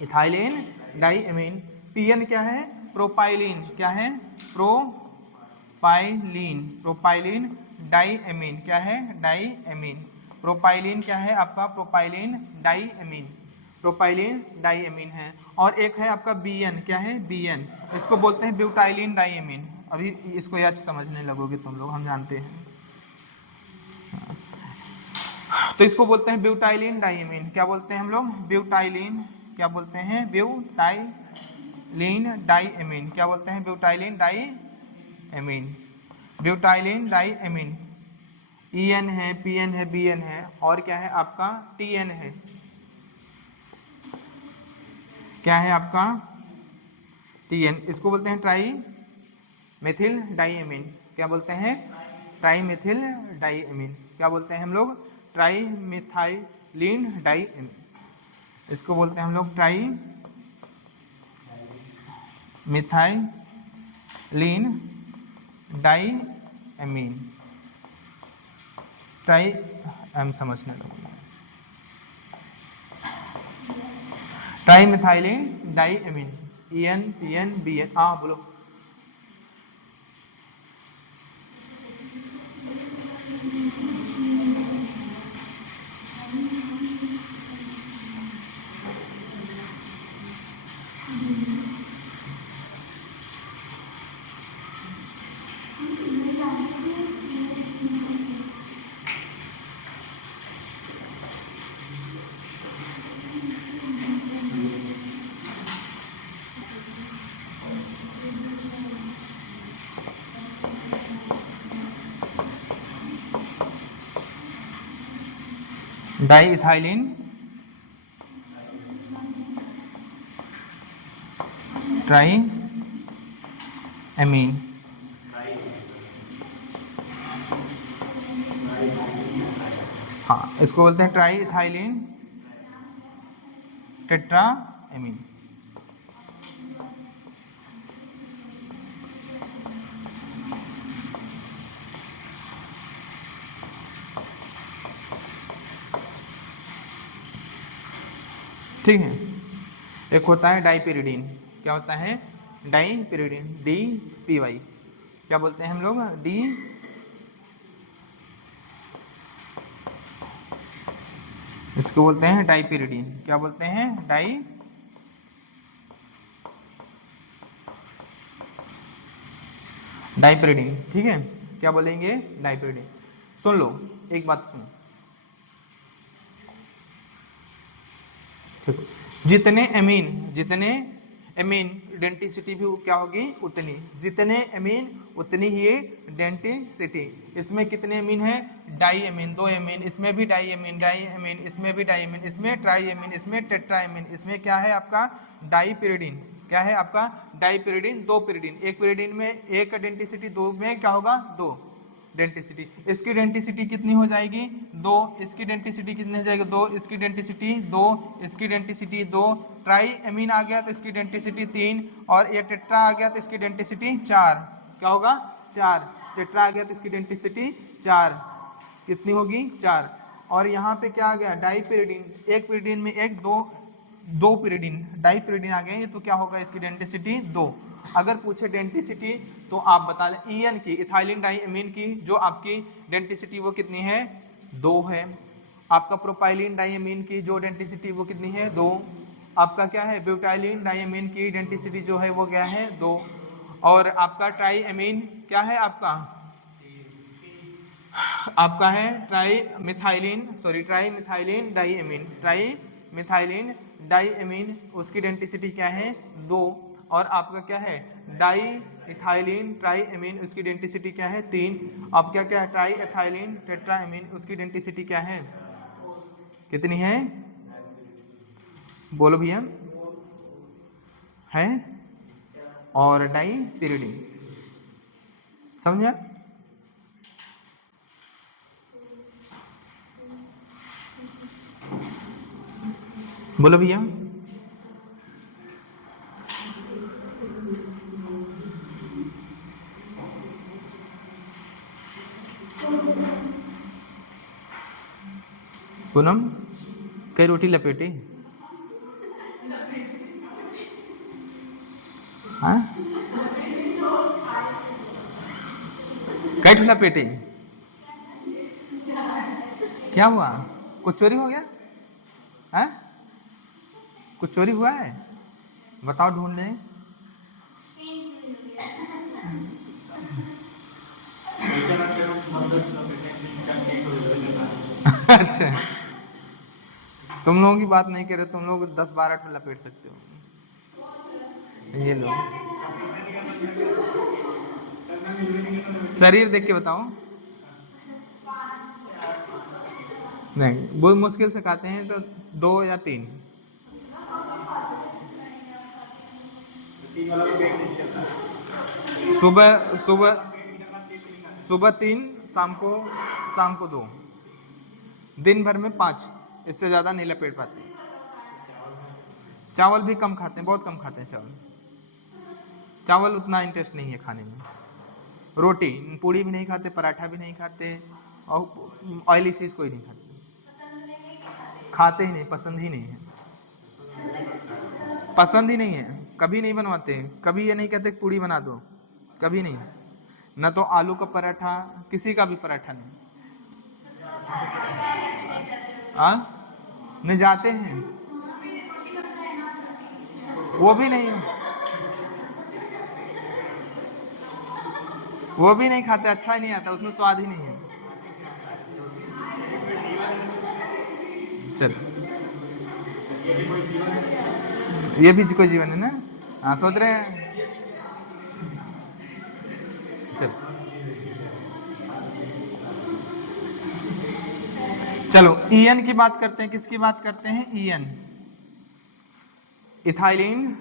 ethylene diamine. PN क्या है, प्रोपाइलिन, क्या है, प्रोपाइलिन, प्रोपाइलिन डाइएमीन, क्या है, डाइएमीन। प्रोपाइलिन क्या है आपका, प्रोपाइलिन डाइएमीन, प्रोपाइलिन डाइएमीन है। और एक है आपका BN, क्या है, BN। इसको बोलते हैं ब्यूटाइलिन डाइएमीन। अभी इसको याद समझने लगोगे तुम लोग, हम जानते हैं। तो इसको बोलते हैं ब्यूटाइलिन डाइएमीन। क्या बोलते हैं हम लोग, ब्यूटाइलिन, क्या बोलते हैं, ब्यूटाइलिन डाइएमीन। क्या बोलते हैं, butylene diamine, butylene diamine. EN है, PN है, BN है, और क्या है आपका, TN है, क्या है आपका, TN। इसको बोलते हैं ट्राई मेथिल डाइएमीन। क्या बोलते हैं, ट्राई मेथिल डाइएमीन। क्या बोलते हैं हम लोग, ट्राई मिथाइलिन डाइएमीन। इसको बोलते हैं हम लोग ट्राई मिथाइलिन डाइएमीन। ट्राई, हम समझने लगेंगे, try methylene diamine, EN, PN, BN। बोलो। डाइइथाइलिन ट्राइएमीन। हाँ, इसको बोलते हैं ट्राइइथाइलिन टेट्राएमीन। ठीक है। एक होता है डाइपिरिडीन, क्या होता है? डाइपिरिडीन, DPY, क्या बोलते हैं हम लोग? इसको बोलते हैं डाइपिरिडीन। क्या बोलते हैं? डाइपिरिडीन। ठीक है, क्या बोलेंगे? डाइपिरिडीन। सुन लो, एक बात सुनो, जितने एमीन डेंटिसिटी भी क्या होगी? उतनी। जितने एमीन उतनी ही डेंटिसिटी। इसमें कितने एमीन है? डाई एमीन, 2 एमीन, इसमें भी डाई एमीन, इसमें भी डाई एमीन, इसमें ट्राई एमीन, इसमें टेट्रा एमीन, इसमें क्या है आपका? डाईपिरिडीन। क्या है आपका? डाईपिरिडीन। 2 पिरिडीन, एक पिरिडीन में एक डेंटिसिटी, 2 में क्या होगा? 2 डेंटिसिटी। इसकी डेंटिसिटी कितनी हो जाएगी? 2। इसकी डेंटिसिटी कितनी हो जाएगी? 2। इसकी डेंटिसिटी 2। इसकी डेंटिसिटी 2। ट्राई एमीन आ गया तो इसकी डेंटिसिटी 3, और ये टेट्रा आ गया तो इसकी डेंटिसिटी 4। क्या होगा? 4। टेट्रा आ गया तो इसकी डेंटिसिटी 4। कितनी होगी? 4। और यहाँ पे क्या आ गया? डाईपिरिडीन। एक पिरिडीन में एक, 2 पिरिडीन, डाईपिरिडीन आ गए तो क्या होगा? इसकी डेंटिसिटी 2। अगर पूछे डेंटिसिटी तो आप बता लें ईएन की, इथाइलिन डाईएमीन की जो आपकी डेंटिसिटी वो कितनी है? 2 है। आपका प्रोपाइलिन डाईएमीन की जो डेंटिसिटी वो कितनी है? 2। आपका क्या है? ब्यूटाइलिन डाईएमीन की डेंटिसिटी जो है वो क्या है? 2। और आपका ट्राईएमीन क्या है आपका? आपका है ट्राईमिथाइलिन डाईएमीन, उसकी डेंटिसिटी क्या है? 2। और आपका क्या है? डाई इथाइलिन ट्राईएमीन, उसकी डेंटिसिटी क्या है? 3। अब क्या क्या है? ट्राई एथाइलिन टेट्राएमीन, उसकी डेंटिसिटी क्या है? कितनी है? बोलो भैया। है। और डाईपिरिडीन, समझा? बोलो भैया। पूनम, कई रोटी लपेटी? हाँ, कई लपेटी? क्या हुआ? कुछ चोरी हो गया? है? कुछ चोरी हुआ है? बताओ, ढूंढ लें। अच्छा, तुम लोगों की बात नहीं कर रहे, तुम लोग 10-12 लपेट सकते हो। ये लो, शरीर देख के बताओ। नहीं, बहुत मुश्किल से खाते हैं तो 2 या 3। सुबह सुबह सुबह 3, शाम को 2, दिन भर में 5, इससे ज़्यादा नहीं लपेट पाते। चावल भी कम खाते हैं, बहुत कम खाते हैं चावल उतना इंटरेस्ट नहीं है खाने में। रोटी, पूड़ी भी नहीं खाते, पराठा भी नहीं खाते, और ऑयली चीज़ कोई नहीं खाते। खाते ही नहीं, पसंद ही नहीं है, पसंद ही नहीं है, कभी नहीं बनवाते। कभी ये नहीं कहते पूड़ी बना दो, कभी नहीं। न तो आलू का पराठा, किसी का भी पराठा नहीं। नहीं जाते हैं, वो भी नहीं, वो भी नहीं खाते, अच्छा ही नहीं आता, उसमें स्वाद ही नहीं है। चलो, ये भी कोई जीवन है ना? हाँ, सोच रहे हैं। चलो, ईएन की बात करते हैं। किसकी बात करते हैं? ईएन, इथाइलिन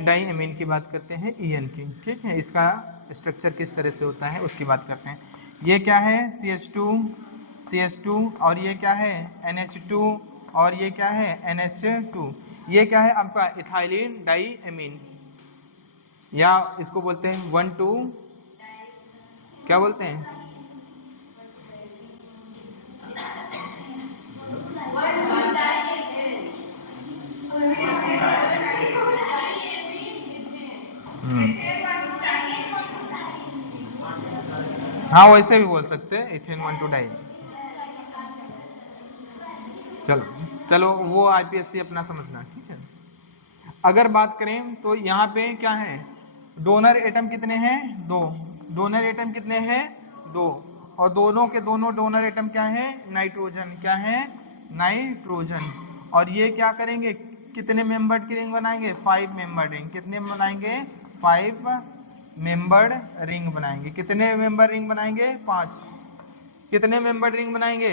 डाईएमीन की बात करते हैं, ईएन की। ठीक है, इसका स्ट्रक्चर किस तरह से होता है उसकी बात करते हैं। ये क्या है? CH2, और ये क्या है? NH2, और ये क्या है? NH2। ये क्या है आपका? इथाइलिन डाईएमीन, या इसको बोलते हैं 1,2, क्या बोलते हैं? हाँ वैसे भी बोल सकते हैं इथेन 1 2 डाई। चलो चलो वो आईपीएससी अपना समझना, ठीक है। अगर बात करें तो यहाँ पे क्या है, डोनर एटम कितने हैं, 2। डोनर एटम कितने हैं, 2। और दोनों के दोनों डोनर एटम क्या है, नाइट्रोजन, क्या है, नाइट्रोजन। और ये क्या करेंगे, कितने मेंबर्ड की रिंग बनाएंगे, 5 मेंबर्ड रिंग। कितने बनाएंगे, 5 मेंबर्ड रिंग बनाएंगे। कितने मेंबर रिंग बनाएंगे, 5। कितने मेंबर्ड रिंग बनाएंगे,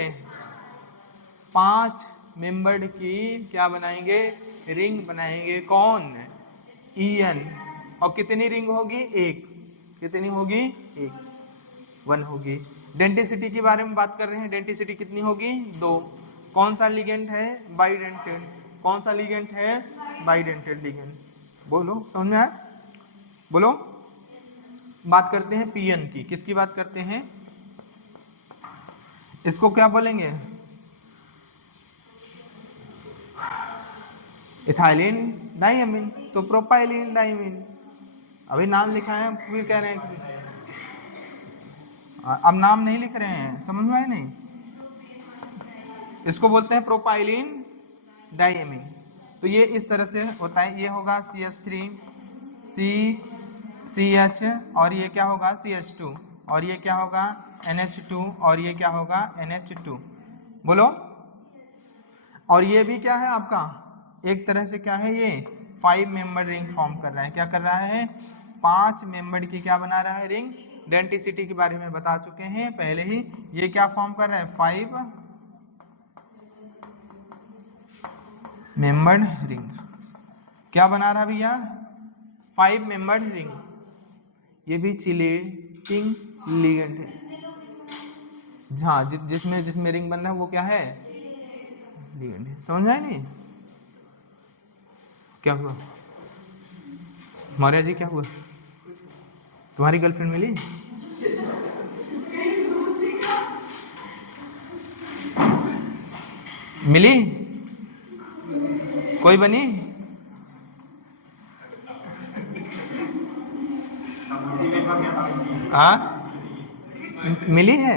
5 मेंबर्ड की क्या बनाएंगे, रिंग बनाएंगे। कौन, ईएन। और कितनी रिंग होगी, 1। कितनी होगी, 1 होगी। डेंटिसिटी के बारे में बात कर रहे हैं, डेंटिसिटी कितनी होगी, 2। कौन सा लिगेंड है, बाइडेंटेड। कौन सा लिगेंड है, बाइडेंटेड लिगेंड। बोलो समझ में आया, बोलो। बात करते हैं पीएन की, किसकी बात करते हैं, इसको क्या बोलेंगे, इथाइलिन डाइमीन, तो प्रोपाइलिन डाइमीन। अभी नाम लिखा है फिर कह रहे हैं कि अब नाम नहीं लिख रहे हैं, समझ में आया नहीं। इसको बोलते हैं प्रोपाइलिन डाइमीन। तो ये इस तरह से होता है, ये होगा CH3 CH, और ये क्या होगा CH2, और ये क्या होगा NH2, और ये क्या होगा NH2। बोलो। और ये भी क्या है आपका, एक तरह से क्या है, ये 5 मेंबर रिंग फॉर्म कर रहा है। क्या कर रहा है, 5 मेंबर की क्या बना रहा है, रिंग। डेंटिसिटी के बारे में बता चुके हैं पहले ही। ये क्या फॉर्म कर रहा है, 5 मेंबर्ड रिंग। क्या बना रहा है भैया, 5 मेंबर्ड रिंग। ये भी चिलेटिंग लिगेंड है। हाँ जिसमें रिंग बन रहा है वो क्या है, लिगेंड है। समझ में आया नहीं, क्या हुआ मौर्य जी, क्या हुआ, तुम्हारी गर्लफ्रेंड मिली, मिली, कोई बनी, हाँ मिली है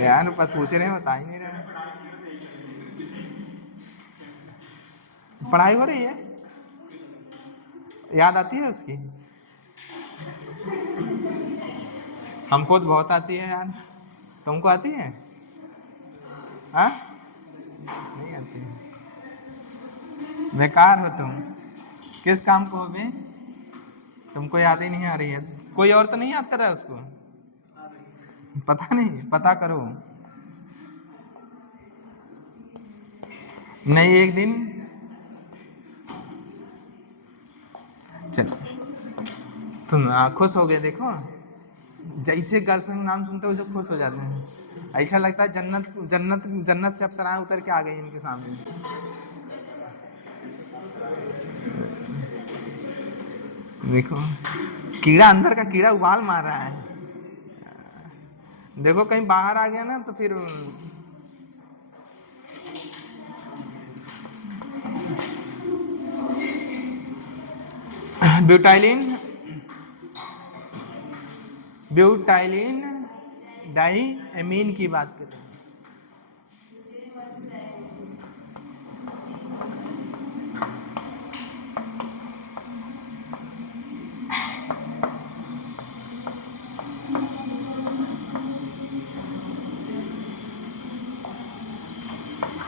यार, बस पूछ रहे हैं, बता ही नहीं रहे। पढ़ाई हो रही है, याद आती है उसकी, हमको तो बहुत आती है यार, तुमको आती है, हाँ नहीं आती है, बेकार हो तुम, किस काम को हो बे, तुमको याद ही नहीं आ रही है। कोई और तो नहीं याद कर रहा है उसको, पता नहीं, पता करो। नहीं एक दिन, चलो तुम खुश हो गए, देखो जैसे गर्लफ्रेंड नाम सुनते हो वैसे खुश हो जाते हैं, ऐसा लगता है जन्नत जन्नत जन्नत से अप्सराएं उतर के आ गई इनके सामने। देखो कीड़ा, अंदर का कीड़ा उबाल मार रहा है, देखो कहीं बाहर आ गया ना तो फिर ब्यूटाइलिन डाइमीन की बात कर रहे हैं।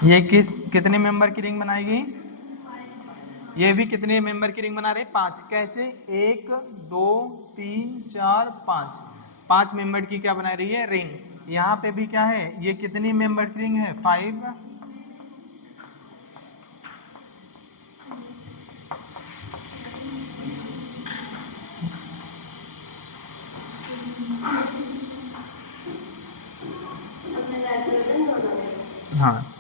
ये कितने मेंबर की रिंग बनाएगी, ये भी कितने मेंबर की रिंग बना रहे हैं, 5। कैसे, 1 2 3 4 5, 5 मेंबर की क्या बना रही है, रिंग। यहाँ पे भी क्या है, ये कितनी मेंबर की रिंग है, 5। हाँ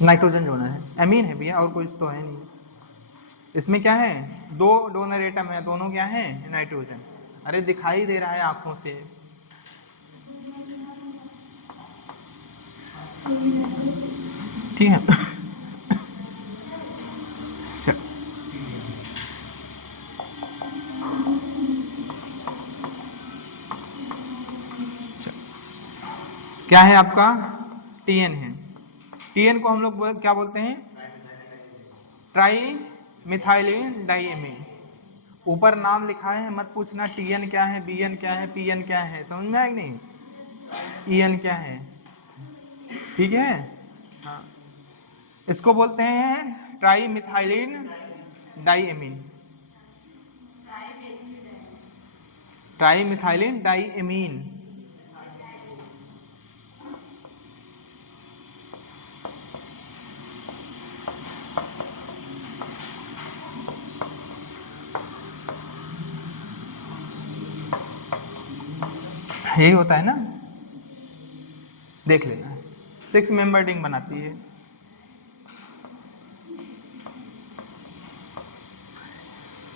नाइट्रोजन डोनर है, एमीन है भैया, और कोई तो है नहीं। इसमें क्या है, 2 डोनर एटम है, दोनों क्या है, नाइट्रोजन। अरे दिखाई दे रहा है आंखों से, ठीक है। चल क्या है आपका, टीएन है। टीएन को हम लोग क्या बोलते हैं, ट्राई मिथाइलिन डाइएमीन। ऊपर नाम लिखा है, मत पूछना टीएन क्या है, बीएन क्या है, पीएन क्या है, समझ में आया कि नहीं, ईएन क्या है, ठीक है। हाँ, इसको बोलते हैं try methylene diamine, try methylene diamine. यही होता है ना, देख लेना, 6 मेंबर रिंग बनाती है।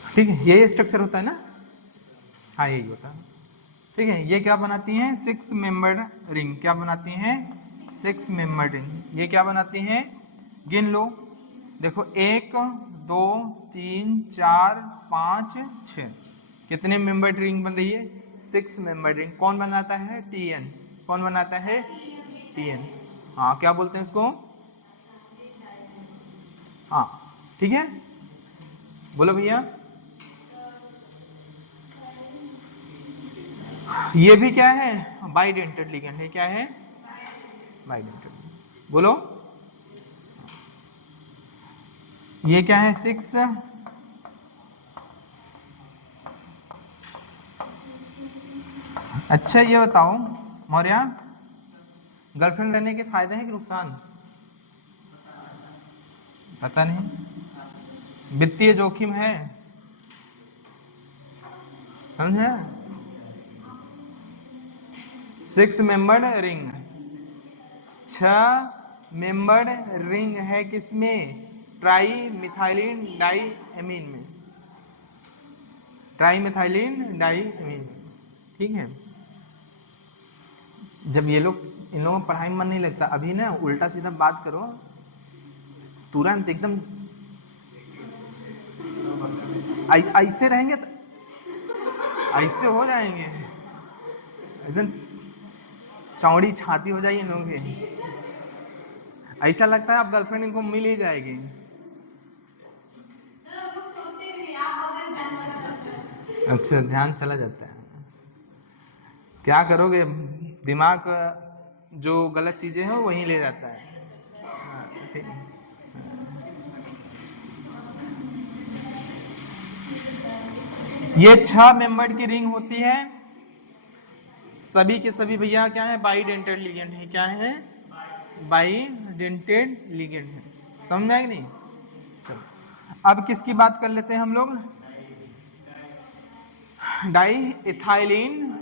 ठीक है, यही स्ट्रक्चर होता है ना, हाँ यही होता है। ठीक है, ये क्या बनाती हैं, 6 मेंबर्ड रिंग। क्या बनाती हैं, 6 मेंबर्ड रिंग। ये क्या बनाती हैं, गिन लो, देखो 1 2 3 4 5 6, कितने मेंबर्ड रिंग बन रही है, 6 मेंबर्ड रिंग। कौन बनाता है, टीएन। कौन बनाता है, टीएन। हाँ, क्या बोलते हैं इसको, हाँ ठीक है, बोलो भैया। ये भी क्या है, बाइडेंटेड लिगेंड है। क्या है, बाइडेंटेड। बोलो, ये क्या है, 6। अच्छा ये बताओ मौर्या, गर्लफ्रेंड रहने के फायदे हैं कि नुकसान, पता नहीं, वित्तीय जोखिम है, समझे। 6 मेंबर्ड रिंग, 6 मेंबर्ड रिंग है किसमें, ट्राई मिथाइलिन डाइएमीन में, ट्राई मिथाइलिन डाइएमीन में। ठीक है, जब ये लोग, इन लोगों को पढ़ाई में मन नहीं लगता, अभी ना उल्टा सीधा बात करो, तुरंत एकदम ऐसे रहेंगे तो ऐसे हो जाएंगे, एकदम चौड़ी छाती हो जाएगी इन लोगों की, ऐसा लगता है आप गर्लफ्रेंड इनको मिल ही जाएगी। अच्छा, ध्यान चला जाता है, क्या करोगे, दिमाग जो गलत चीजें हैं वहीं ले जाता है। ठीक है, ये 6 मेंबर की रिंग होती है, सभी के सभी भैया क्या है, बाइडेंटेड लिगेंड है। क्या है, बाइडेंटेड लिगेंड है, समझ में आया कि नहीं। चलो, अब किसकी बात कर लेते हैं हम लोग, di ethylene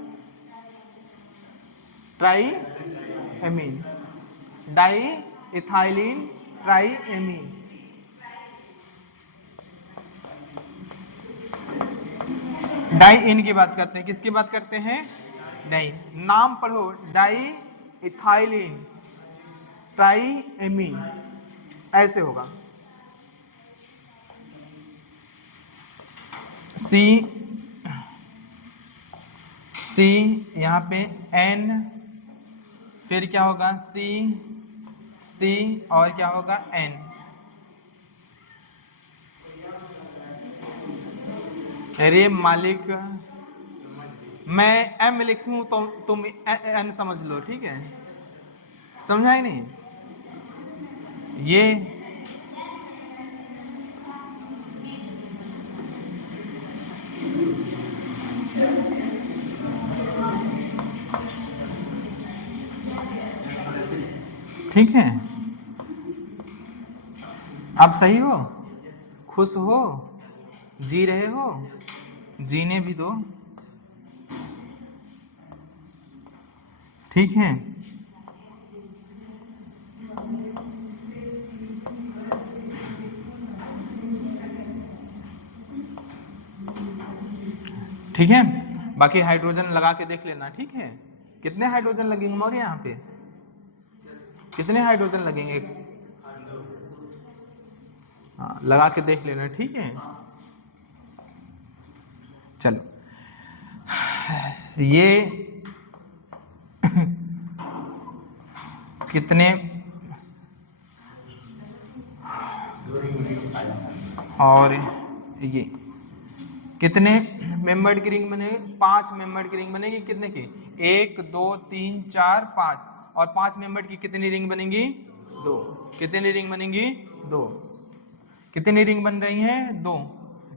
triamine, di ethylene triamine. Di इन की बात करते हैं, किसकी बात करते हैं, डाई। नाम पढ़ो, डाई इथाइलिन ट्राइएमीन, ऐसे होगा, सी सी यहाँ पे एन, फिर क्या होगा, सी सी और क्या होगा, एन। अरे मालिक, मैं एम लिखूं तो तुम एन समझ लो, ठीक है, समझा ही नहीं ये। ठीक है, आप सही हो, खुश हो, जी रहे हो, जीने भी दो, ठीक है। ठीक है, बाकी हाइड्रोजन लगा के देख लेना, ठीक है। कितने हाइड्रोजन लगेंगे मौर्य, यहाँ पे कितने हाइड्रोजन लगेंगे, हाँ लगा के देख लेना, ठीक है। चलो, ये कितने और ये कितने मेंबर्ड की रिंग बनेगी? 5 मेंबर्ड की रिंग बनेगी। कितने की? 1 2 3 4 5। और 5 मेंबर्ड की कितनी रिंग बनेंगी? 2। कितनी रिंग बनेंगी? 2। कितनी रिंग बन रही हैं? 2।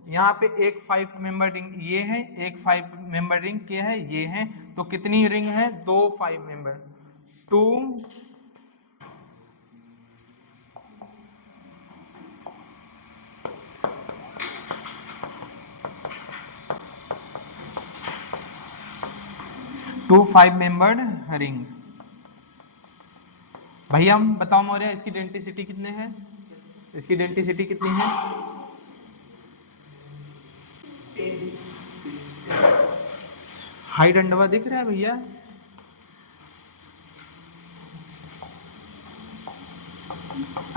यहाँ पे एक 5 मेंबर रिंग ये है, एक 5 मेंबर रिंग क्या है? ये है। तो कितनी रिंग है? 2 5 मेंबर। 2 5 membered ring. भैया हम बताओ मौर्य, इसकी डेंसिटी कितने हैं? इसकी डेंसिटी कितनी है? हाइट अंडवा दिख रहा है भैया?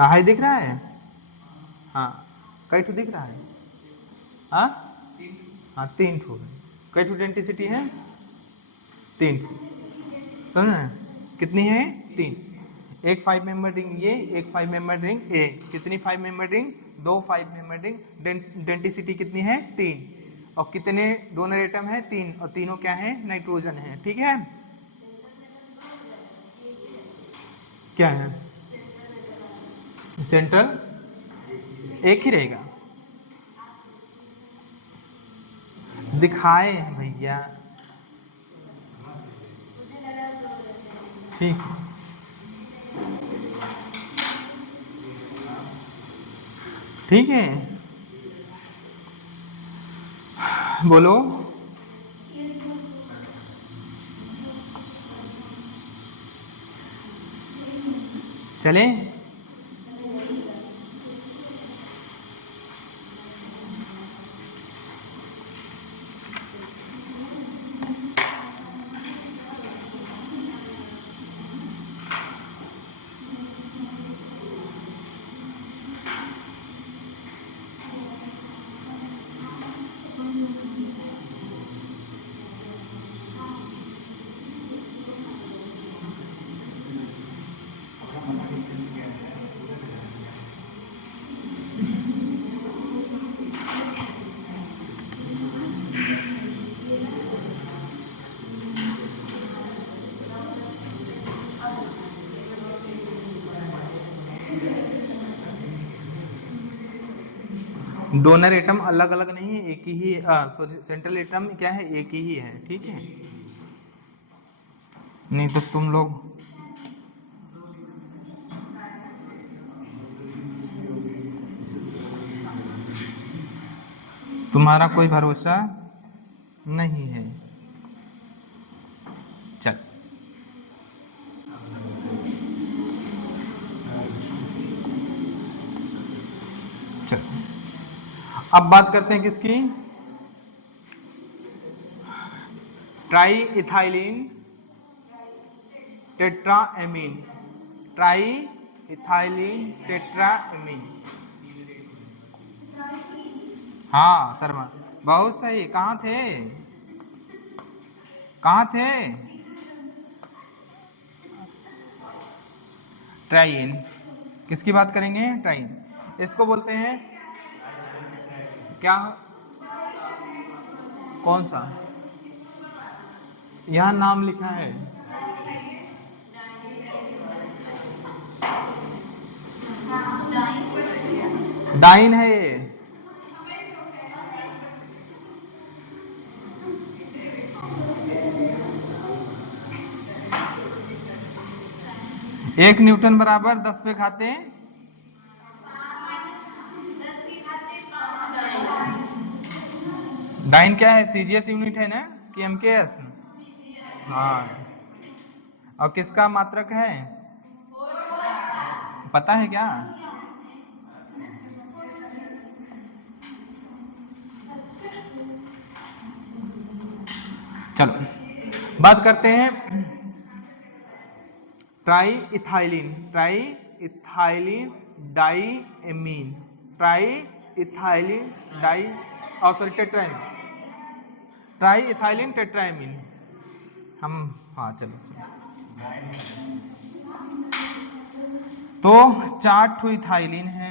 हाई दिख रहा है? हाँ। कई ठू दिख रहा है? हाँ हाँ 3 ठू। कई ठू डेंसिटी है? 3 ठू। समझ? कितनी है? 3। एक 5 मेंबर रिंग ये, एक 5 मेंबर रिंग ए। कितनी 5 member ring? 2 5 member ring. Density कितनी है? 3। और कितने डोनर एटम है? 3। और तीनों क्या है? नाइट्रोजन है। ठीक है। क्या है? सेंट्रल एक ही रहेगा। दिखाए हैं भैया। ठीक है। ठीक है, बोलो। चले? डोनर एटम अलग अलग नहीं है, एक ही। सॉरी, सेंट्रल एटम क्या है? एक ही है। ठीक है। नहीं तो तुम लोग तुम्हारा कोई भरोसा नहीं है। चल चल, अब बात करते हैं किसकी? Try ethylene tetraammine. Tri ethylene tetraammine. हाँ शर्मा, बहुत सही। कहाँ थे? कहाँ थे? ट्राइन। किसकी बात करेंगे? ट्राइन। इसको बोलते हैं क्या? कौन सा? यहाँ नाम लिखा है। डाइन है ये। एक न्यूटन बराबर 10 पे खाते हैं। डाइन क्या है? सीजीएस यूनिट है ना, कि एमकेएस? हाँ। और किसका मात्रक है? पता है क्या? चलो बात करते हैं tri ethylene. Tri ethylene diamine. Tri ethylene di sorry tetramine. Tri ethylene tetramine. हम हाँ चलो चलो। तो 4 ठो इथाइलिन है,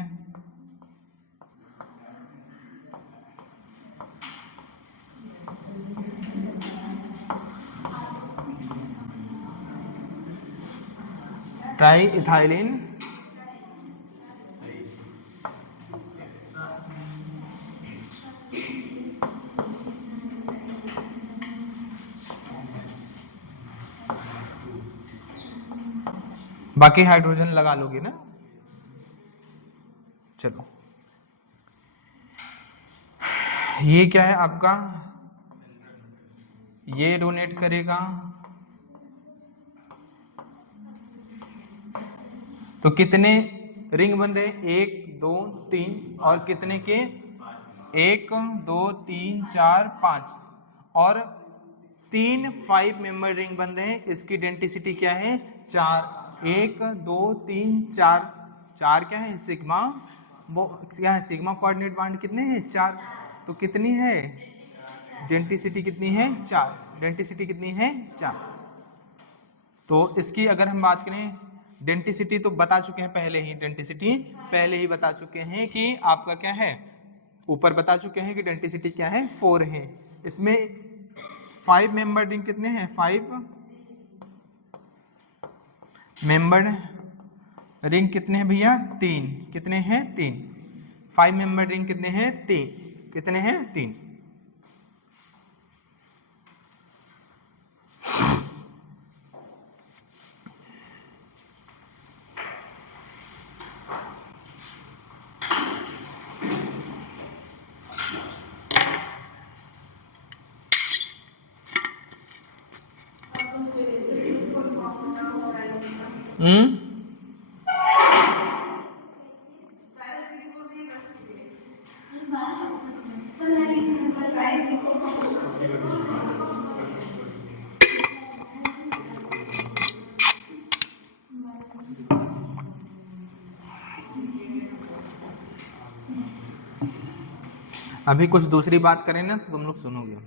ट्राई इथाइलिन, बाकी हाइड्रोजन लगा लोगे ना। चलो ये क्या है आपका, ये डोनेट करेगा, तो कितने रिंग बन रहे, 1 2 3 और कितने के 1 2 3 4 5 और 3 5 मेंबर रिंग बन रहे हैं। इसकी डेंसिटी क्या है 4, 1 2 3 4, 4 क्या है सिग्मा, वो क्या है सिग्मा कोऑर्डिनेट बांड कितने हैं 4, तो कितनी है डेंसिटी कितनी है 4, डेंसिटी कितनी है 4। तो इसकी अगर हम बात करें डेंसिटी तो बता चुके हैं पहले ही, डेंसिटी पहले ही बता चुके हैं कि आपका क्या है, ऊपर बता चुके हैं कि डेंसिटी क्या है 4 है। इसमें 5 मेंबर रिंग कितने हैं, 5 मेंबर रिंग कितने हैं भैया 3, कितने हैं 3, 5 मेंबर रिंग कितने हैं 3, कितने हैं 3। अभी कुछ दूसरी बात करें ना तो तुम लोग सुनोगे।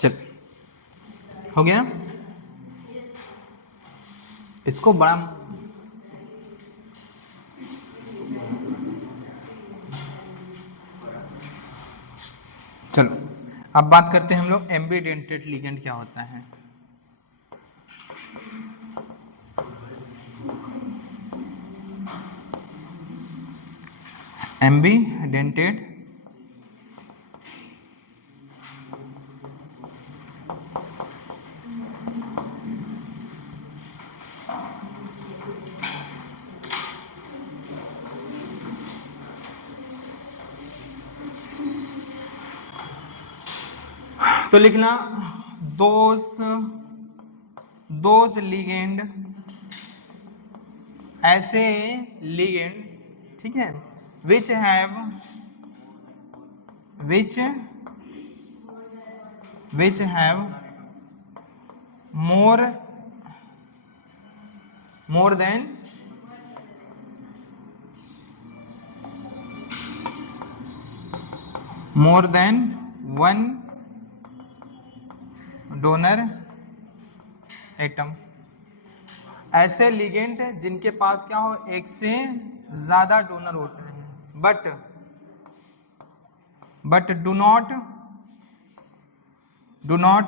चल हो गया, इसको बड़ा चलो अब बात करते हैं हम लोग एम्बीडेंटेड लिगेंड क्या होता है। एम्बीडेंटेड तो लिखना दोज लिगेंड, ऐसे लिगेंड, ठीक है, which have more than one donor atom, ऐसे लिगेंड जिनके पास क्या हो एक से ज्यादा डोनर होते हैं, बट डू नॉट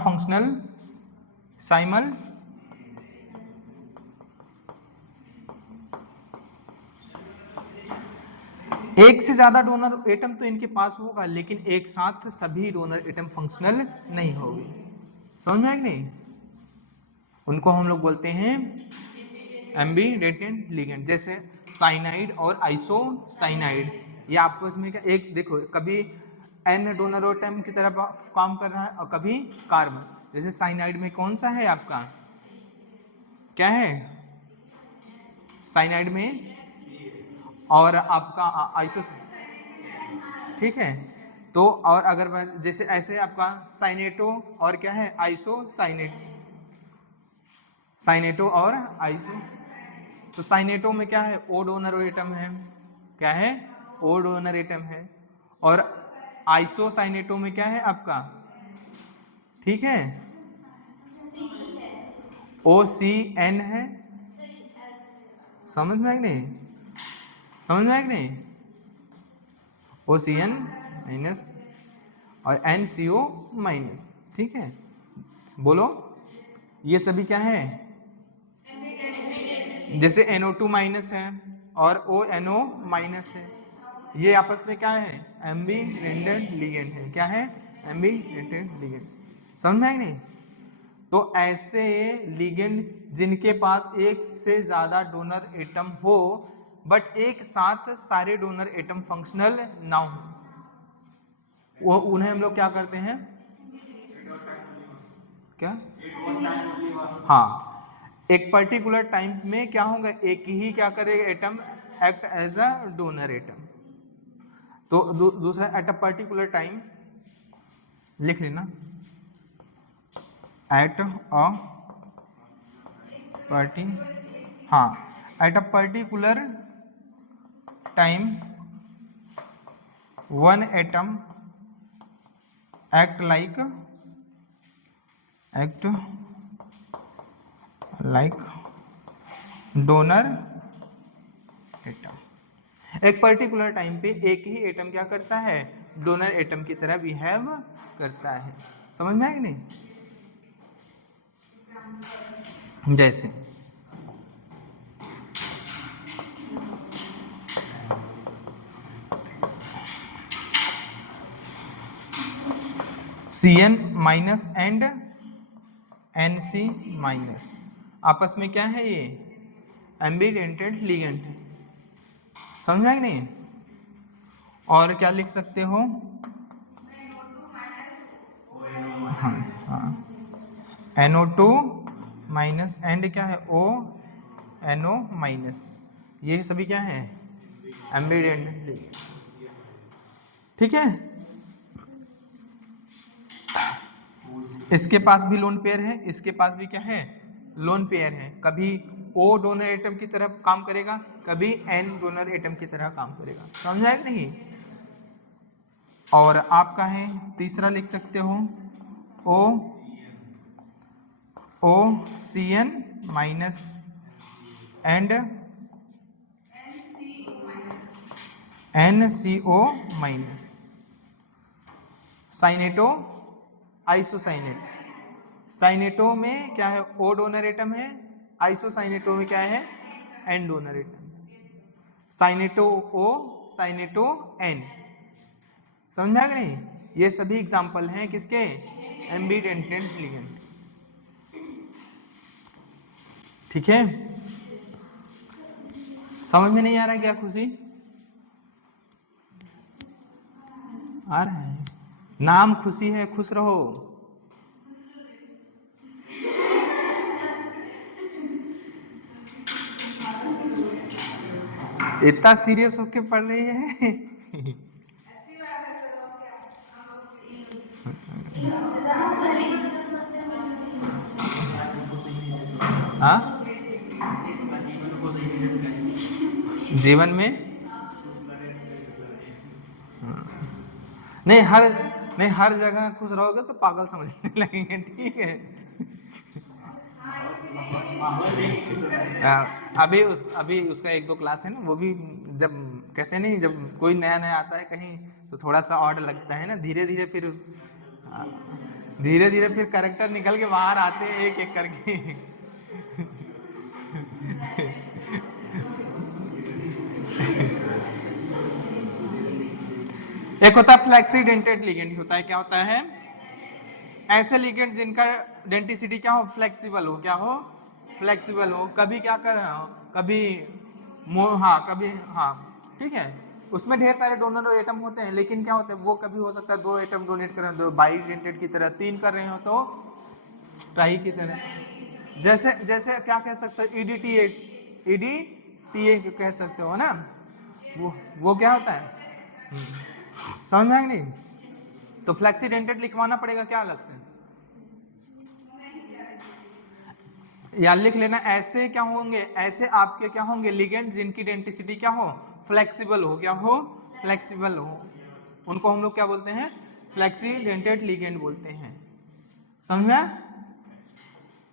फंक्शनल साइमल एक से ज्यादा डोनर एटम तो इनके पास होगा लेकिन एक साथ सभी डोनर एटम फंक्शनल नहीं होगी। समझ में आया कि नहीं? उनको हम लोग बोलते हैं एम्बीडेंटेड लिगेंड, जैसे साइनाइड और आइसोसाइनाइड, ये आपस में क्या एक देखो कभी एन डोनर एटम की तरह काम कर रहा है, और कभी कार्बन। जैसे साइनाइड में कौन सा है आपका, क्या है साइनाइड में, और आपका आइसो, ठीक है। तो और अगर जैसे ऐसे आपका साइनेटो और क्या है आइसो साइनेट, साइनेटो और आइसो। तो साइनेटो में क्या है ओ डोनर एटम है, क्या है ओ डोनर एटम है, और आइसो साइनेटो में क्या है आपका, ठीक है ओ सी एन है। समझ में आए कि नहीं, समझ में आए कि नहीं, ओ सी एन माइनस और एन सी ओ माइनस, ठीक है। बोलो ये सभी क्या है, जैसे NO2 माइनस है और ONO माइनस है, ये आपस में क्या है एम्बीडेंटेड लिगेंड है, क्या है एम्बीडेंटेड लिगेंड। समझ में आए नहीं। तो ऐसे लिगेंड जिनके पास एक से ज्यादा डोनर एटम हो बट एक साथ सारे डोनर एटम फंक्शनल ना हो, वो उन्हें हम लोग क्या करते हैं, क्या, हाँ एक पर्टिकुलर टाइम में क्या होगा, एक ही क्या करेगा atom act as a donor atom. तो दूसरा एट अ पर्टिकुलर टाइम लिख लेना, एट अ पार्टी, हाँ at a particular time one atom act like donor atom. एक पर्टिकुलर टाइम पे एक ही एटम क्या करता है, डोनर एटम की तरह बिहेव करता है। समझ में आया कि नहीं। जैसे Cn minus and Nc minus आपस में क्या है, ये एम्बिडेंटेड लिगेंड है। समझ में कि नहीं। और क्या लिख सकते हो, हाँ हाँ NO2 माइनस एंड क्या है ONO माइनस, ये सभी क्या है एम्बिडेंटेड लिगेंड, ठीक है। इसके पास भी लोन पेयर है, इसके पास भी क्या है लोन पेयर है, कभी O डोनर एटम की तरह काम करेगा, कभी N डोनर एटम की तरह काम करेगा। समझा कि नहीं। और आपका है तीसरा लिख सकते हो OCN minus and NCO minus, cyanato isocyanate. Cyanato में क्या है ओ डोनर एटम है, आइसोसाइनेटो में क्या है एन डोनर एटम। साइनेटो ओ साइनेटो एन, समझ में आ गया नहीं। ये सभी एग्जांपल हैं किसके, एम्बिडेंटेड लिगेंड, ठीक है। समझ में नहीं आ रहा क्या खुशी, आ रहा है। नाम खुशी है, खुश रहो। इतना सीरियस होके पढ़ रही है। हाँ जीवन में नहीं हर जगह खुश रहोगे तो पागल समझने लगेंगे, ठीक है। अभी उसका एक दो क्लास है ना, वो भी जब कहते नहीं जब कोई नया नया आता है कहीं तो थोड़ा सा ऑड लगता है ना, धीरे धीरे फिर कैरेक्टर निकल के बाहर आते हैं एक एक करके। एक होता है फ्लेक्सी डेंटेड लिगेंड, होता है क्या होता है, ऐसे लिगेंड जिनका डेंटिसिटी क्या हो फ्लेक्सिबल हो, क्या हो फ्लेक्सिबल हो, कभी क्या कर रहे हो कभी हाँ कभी हाँ, ठीक है। उसमें ढेर सारे डोनर और एटम होते हैं, लेकिन क्या होता है वो कभी हो सकता है 2 एटम डोनेट कर रहे हो, दो बाइडेंटेड की तरह, 3 कर रहे हो तो ट्राई की तरह। जैसे जैसे क्या कह सकते हो, ईडीटीए, ईडीटीए कह सकते हो ना, वो क्या होता है, समझ में आएगा नहीं? तो फ्लेक्सीडेंटेड लिखवाना पड़ेगा क्या अलग से, या लिख लेना ऐसे क्या होंगे, ऐसे आपके क्या होंगे लिगेंड जिनकी डेंटिसिटी क्या हो, फ्लेक्सिबल हो, क्या हो, फ्लेक्सिबल हो, उनको हम लोग क्या बोलते हैं, फ्लेक्सीडेंटेड लिगेंड बोलते हैं। समझ में?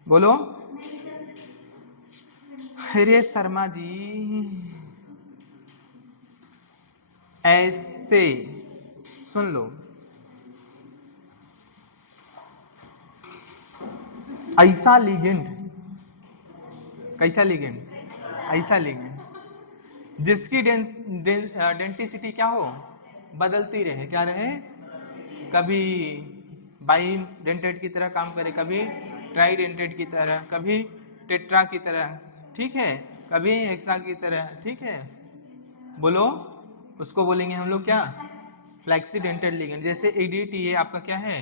बोलो। अरे शर्मा जी, ऐसे सुन लो, ऐसा लिगेंड, कैसा लिगेंड, ऐसा लिगेंड जिसकी डेंटिसिटी क्या हो, बदलती रहे, क्या रहे, कभी बाइडेंटेड की तरह काम करे, कभी ट्राइडेंटेड की तरह, कभी टेट्रा की तरह, ठीक है, कभी हेक्सा की तरह, ठीक है। बोलो, उसको बोलेंगे हम लोग क्या, फ्लेक्सीडेंटेड लिगेंड। जैसे ईडीटीए आपका क्या है,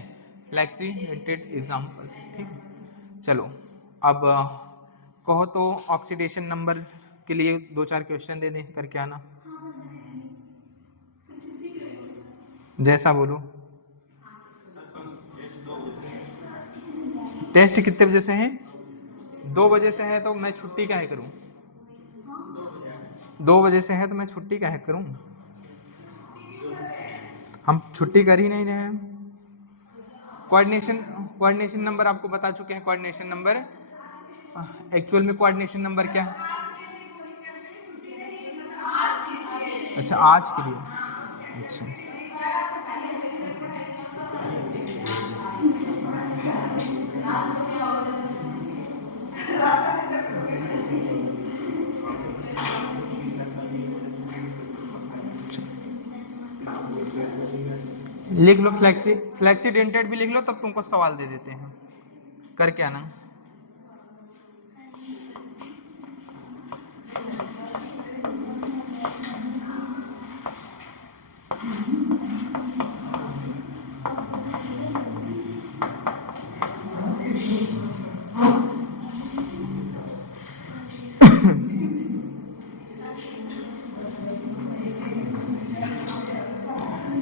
फ्लेक्सीडेंटेड एग्जांपल, ठीक है। चलो अब कहो तो ऑक्सीडेशन नंबर के लिए 2-4 क्वेश्चन दे दें, करके आना, जैसा बोलो। टेस्ट कितने बजे से है, 2 बजे से है, तो मैं छुट्टी क्या है करूं, 2 बजे से है तो मैं छुट्टी क्या है करूं, हम छुट्टी कर ही नहीं रहे हैं। कोऑर्डिनेशन नंबर आपको बता चुके हैं, कोऑर्डिनेशन नंबर, एक्चुअल में कोऑर्डिनेशन नंबर क्या है, अच्छा आज के लिए, अच्छा लिख लो, फ्लेक्सीडेंटेड भी लिख लो, तब तुमको सवाल दे देते हैं, करके आना।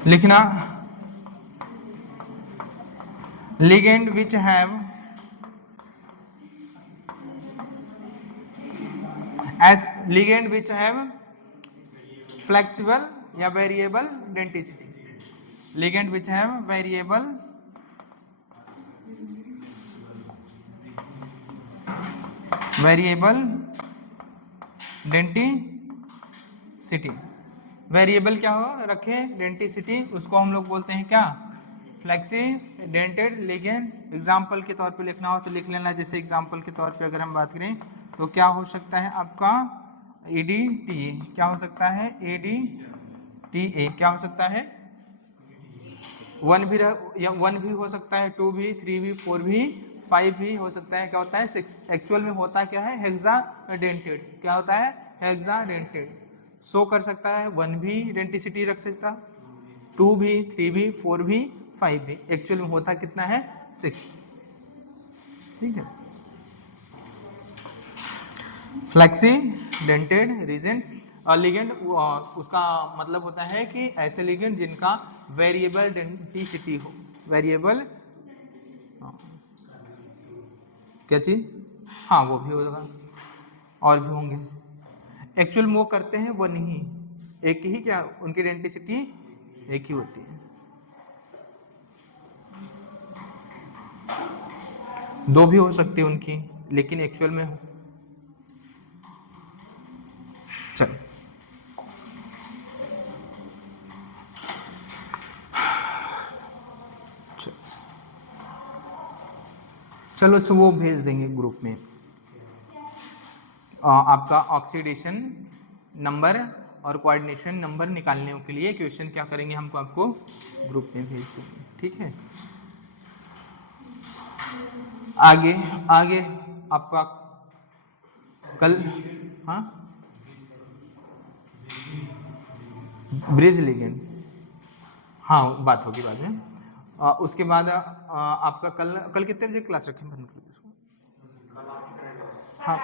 लिखना, ligand which have as ligand which have flexible या variable denticity, ligand which have variable denticity, variable क्या हो रखे, डेंटिसिटी, उसको हम लोग बोलते हैं क्या, फ्लेक्सीडेंटेड लिगेंड। एग्जाम्पल के तौर पे लिखना हो तो लिख लेना, जैसे एग्जाम्पल के तौर पे अगर हम बात करें तो क्या हो सकता है आपका, ADTA, क्या हो सकता है, ADTA, क्या हो सकता है, 1 भी हो सकता है, 2 भी, 3 भी, 4 भी, 5 भी हो सकता है, क्या होता है 6। एक्चुअल में होता क्या है, हेक्साडेंटेड, क्या होता है, हेक्साडेंटेड, शो कर सकता है, 1 भी डेंटिसिटी रख सकता, 2 भी, 3 भी, 4 भी, 5 भी, एक्चुअल में होता कितना है, 6, ठीक है। फ्लेक्सीडेंटेड रीजेंट लिगेंड, उसका मतलब होता है कि ऐसे लिगेंड जिनका वेरिएबल डेंटिसिटी हो, वेरिएबल, क्या चीज, हाँ वो भी होगा, और भी होंगे, एक्चुअल में वो करते हैं वो नहीं, एक ही, क्या उनकी डेंटिसिटी एक ही होती है, 2 भी हो सकती है उनकी, लेकिन एक्चुअल में हो। चलो चलो अच्छा, वो भेज देंगे ग्रुप में, आपका ऑक्सीडेशन नंबर और कोऑर्डिनेशन नंबर निकालने के लिए क्वेश्चन क्या करेंगे, हमको आपको ग्रुप में भेज देंगे, ठीक है। आगे आगे आपका कल, हाँ ब्रिज लिगेंड, हाँ बात होगी बाद में। उसके बाद आपका कल कितने बजे क्लास रखें, बंद कर इसको। हाँ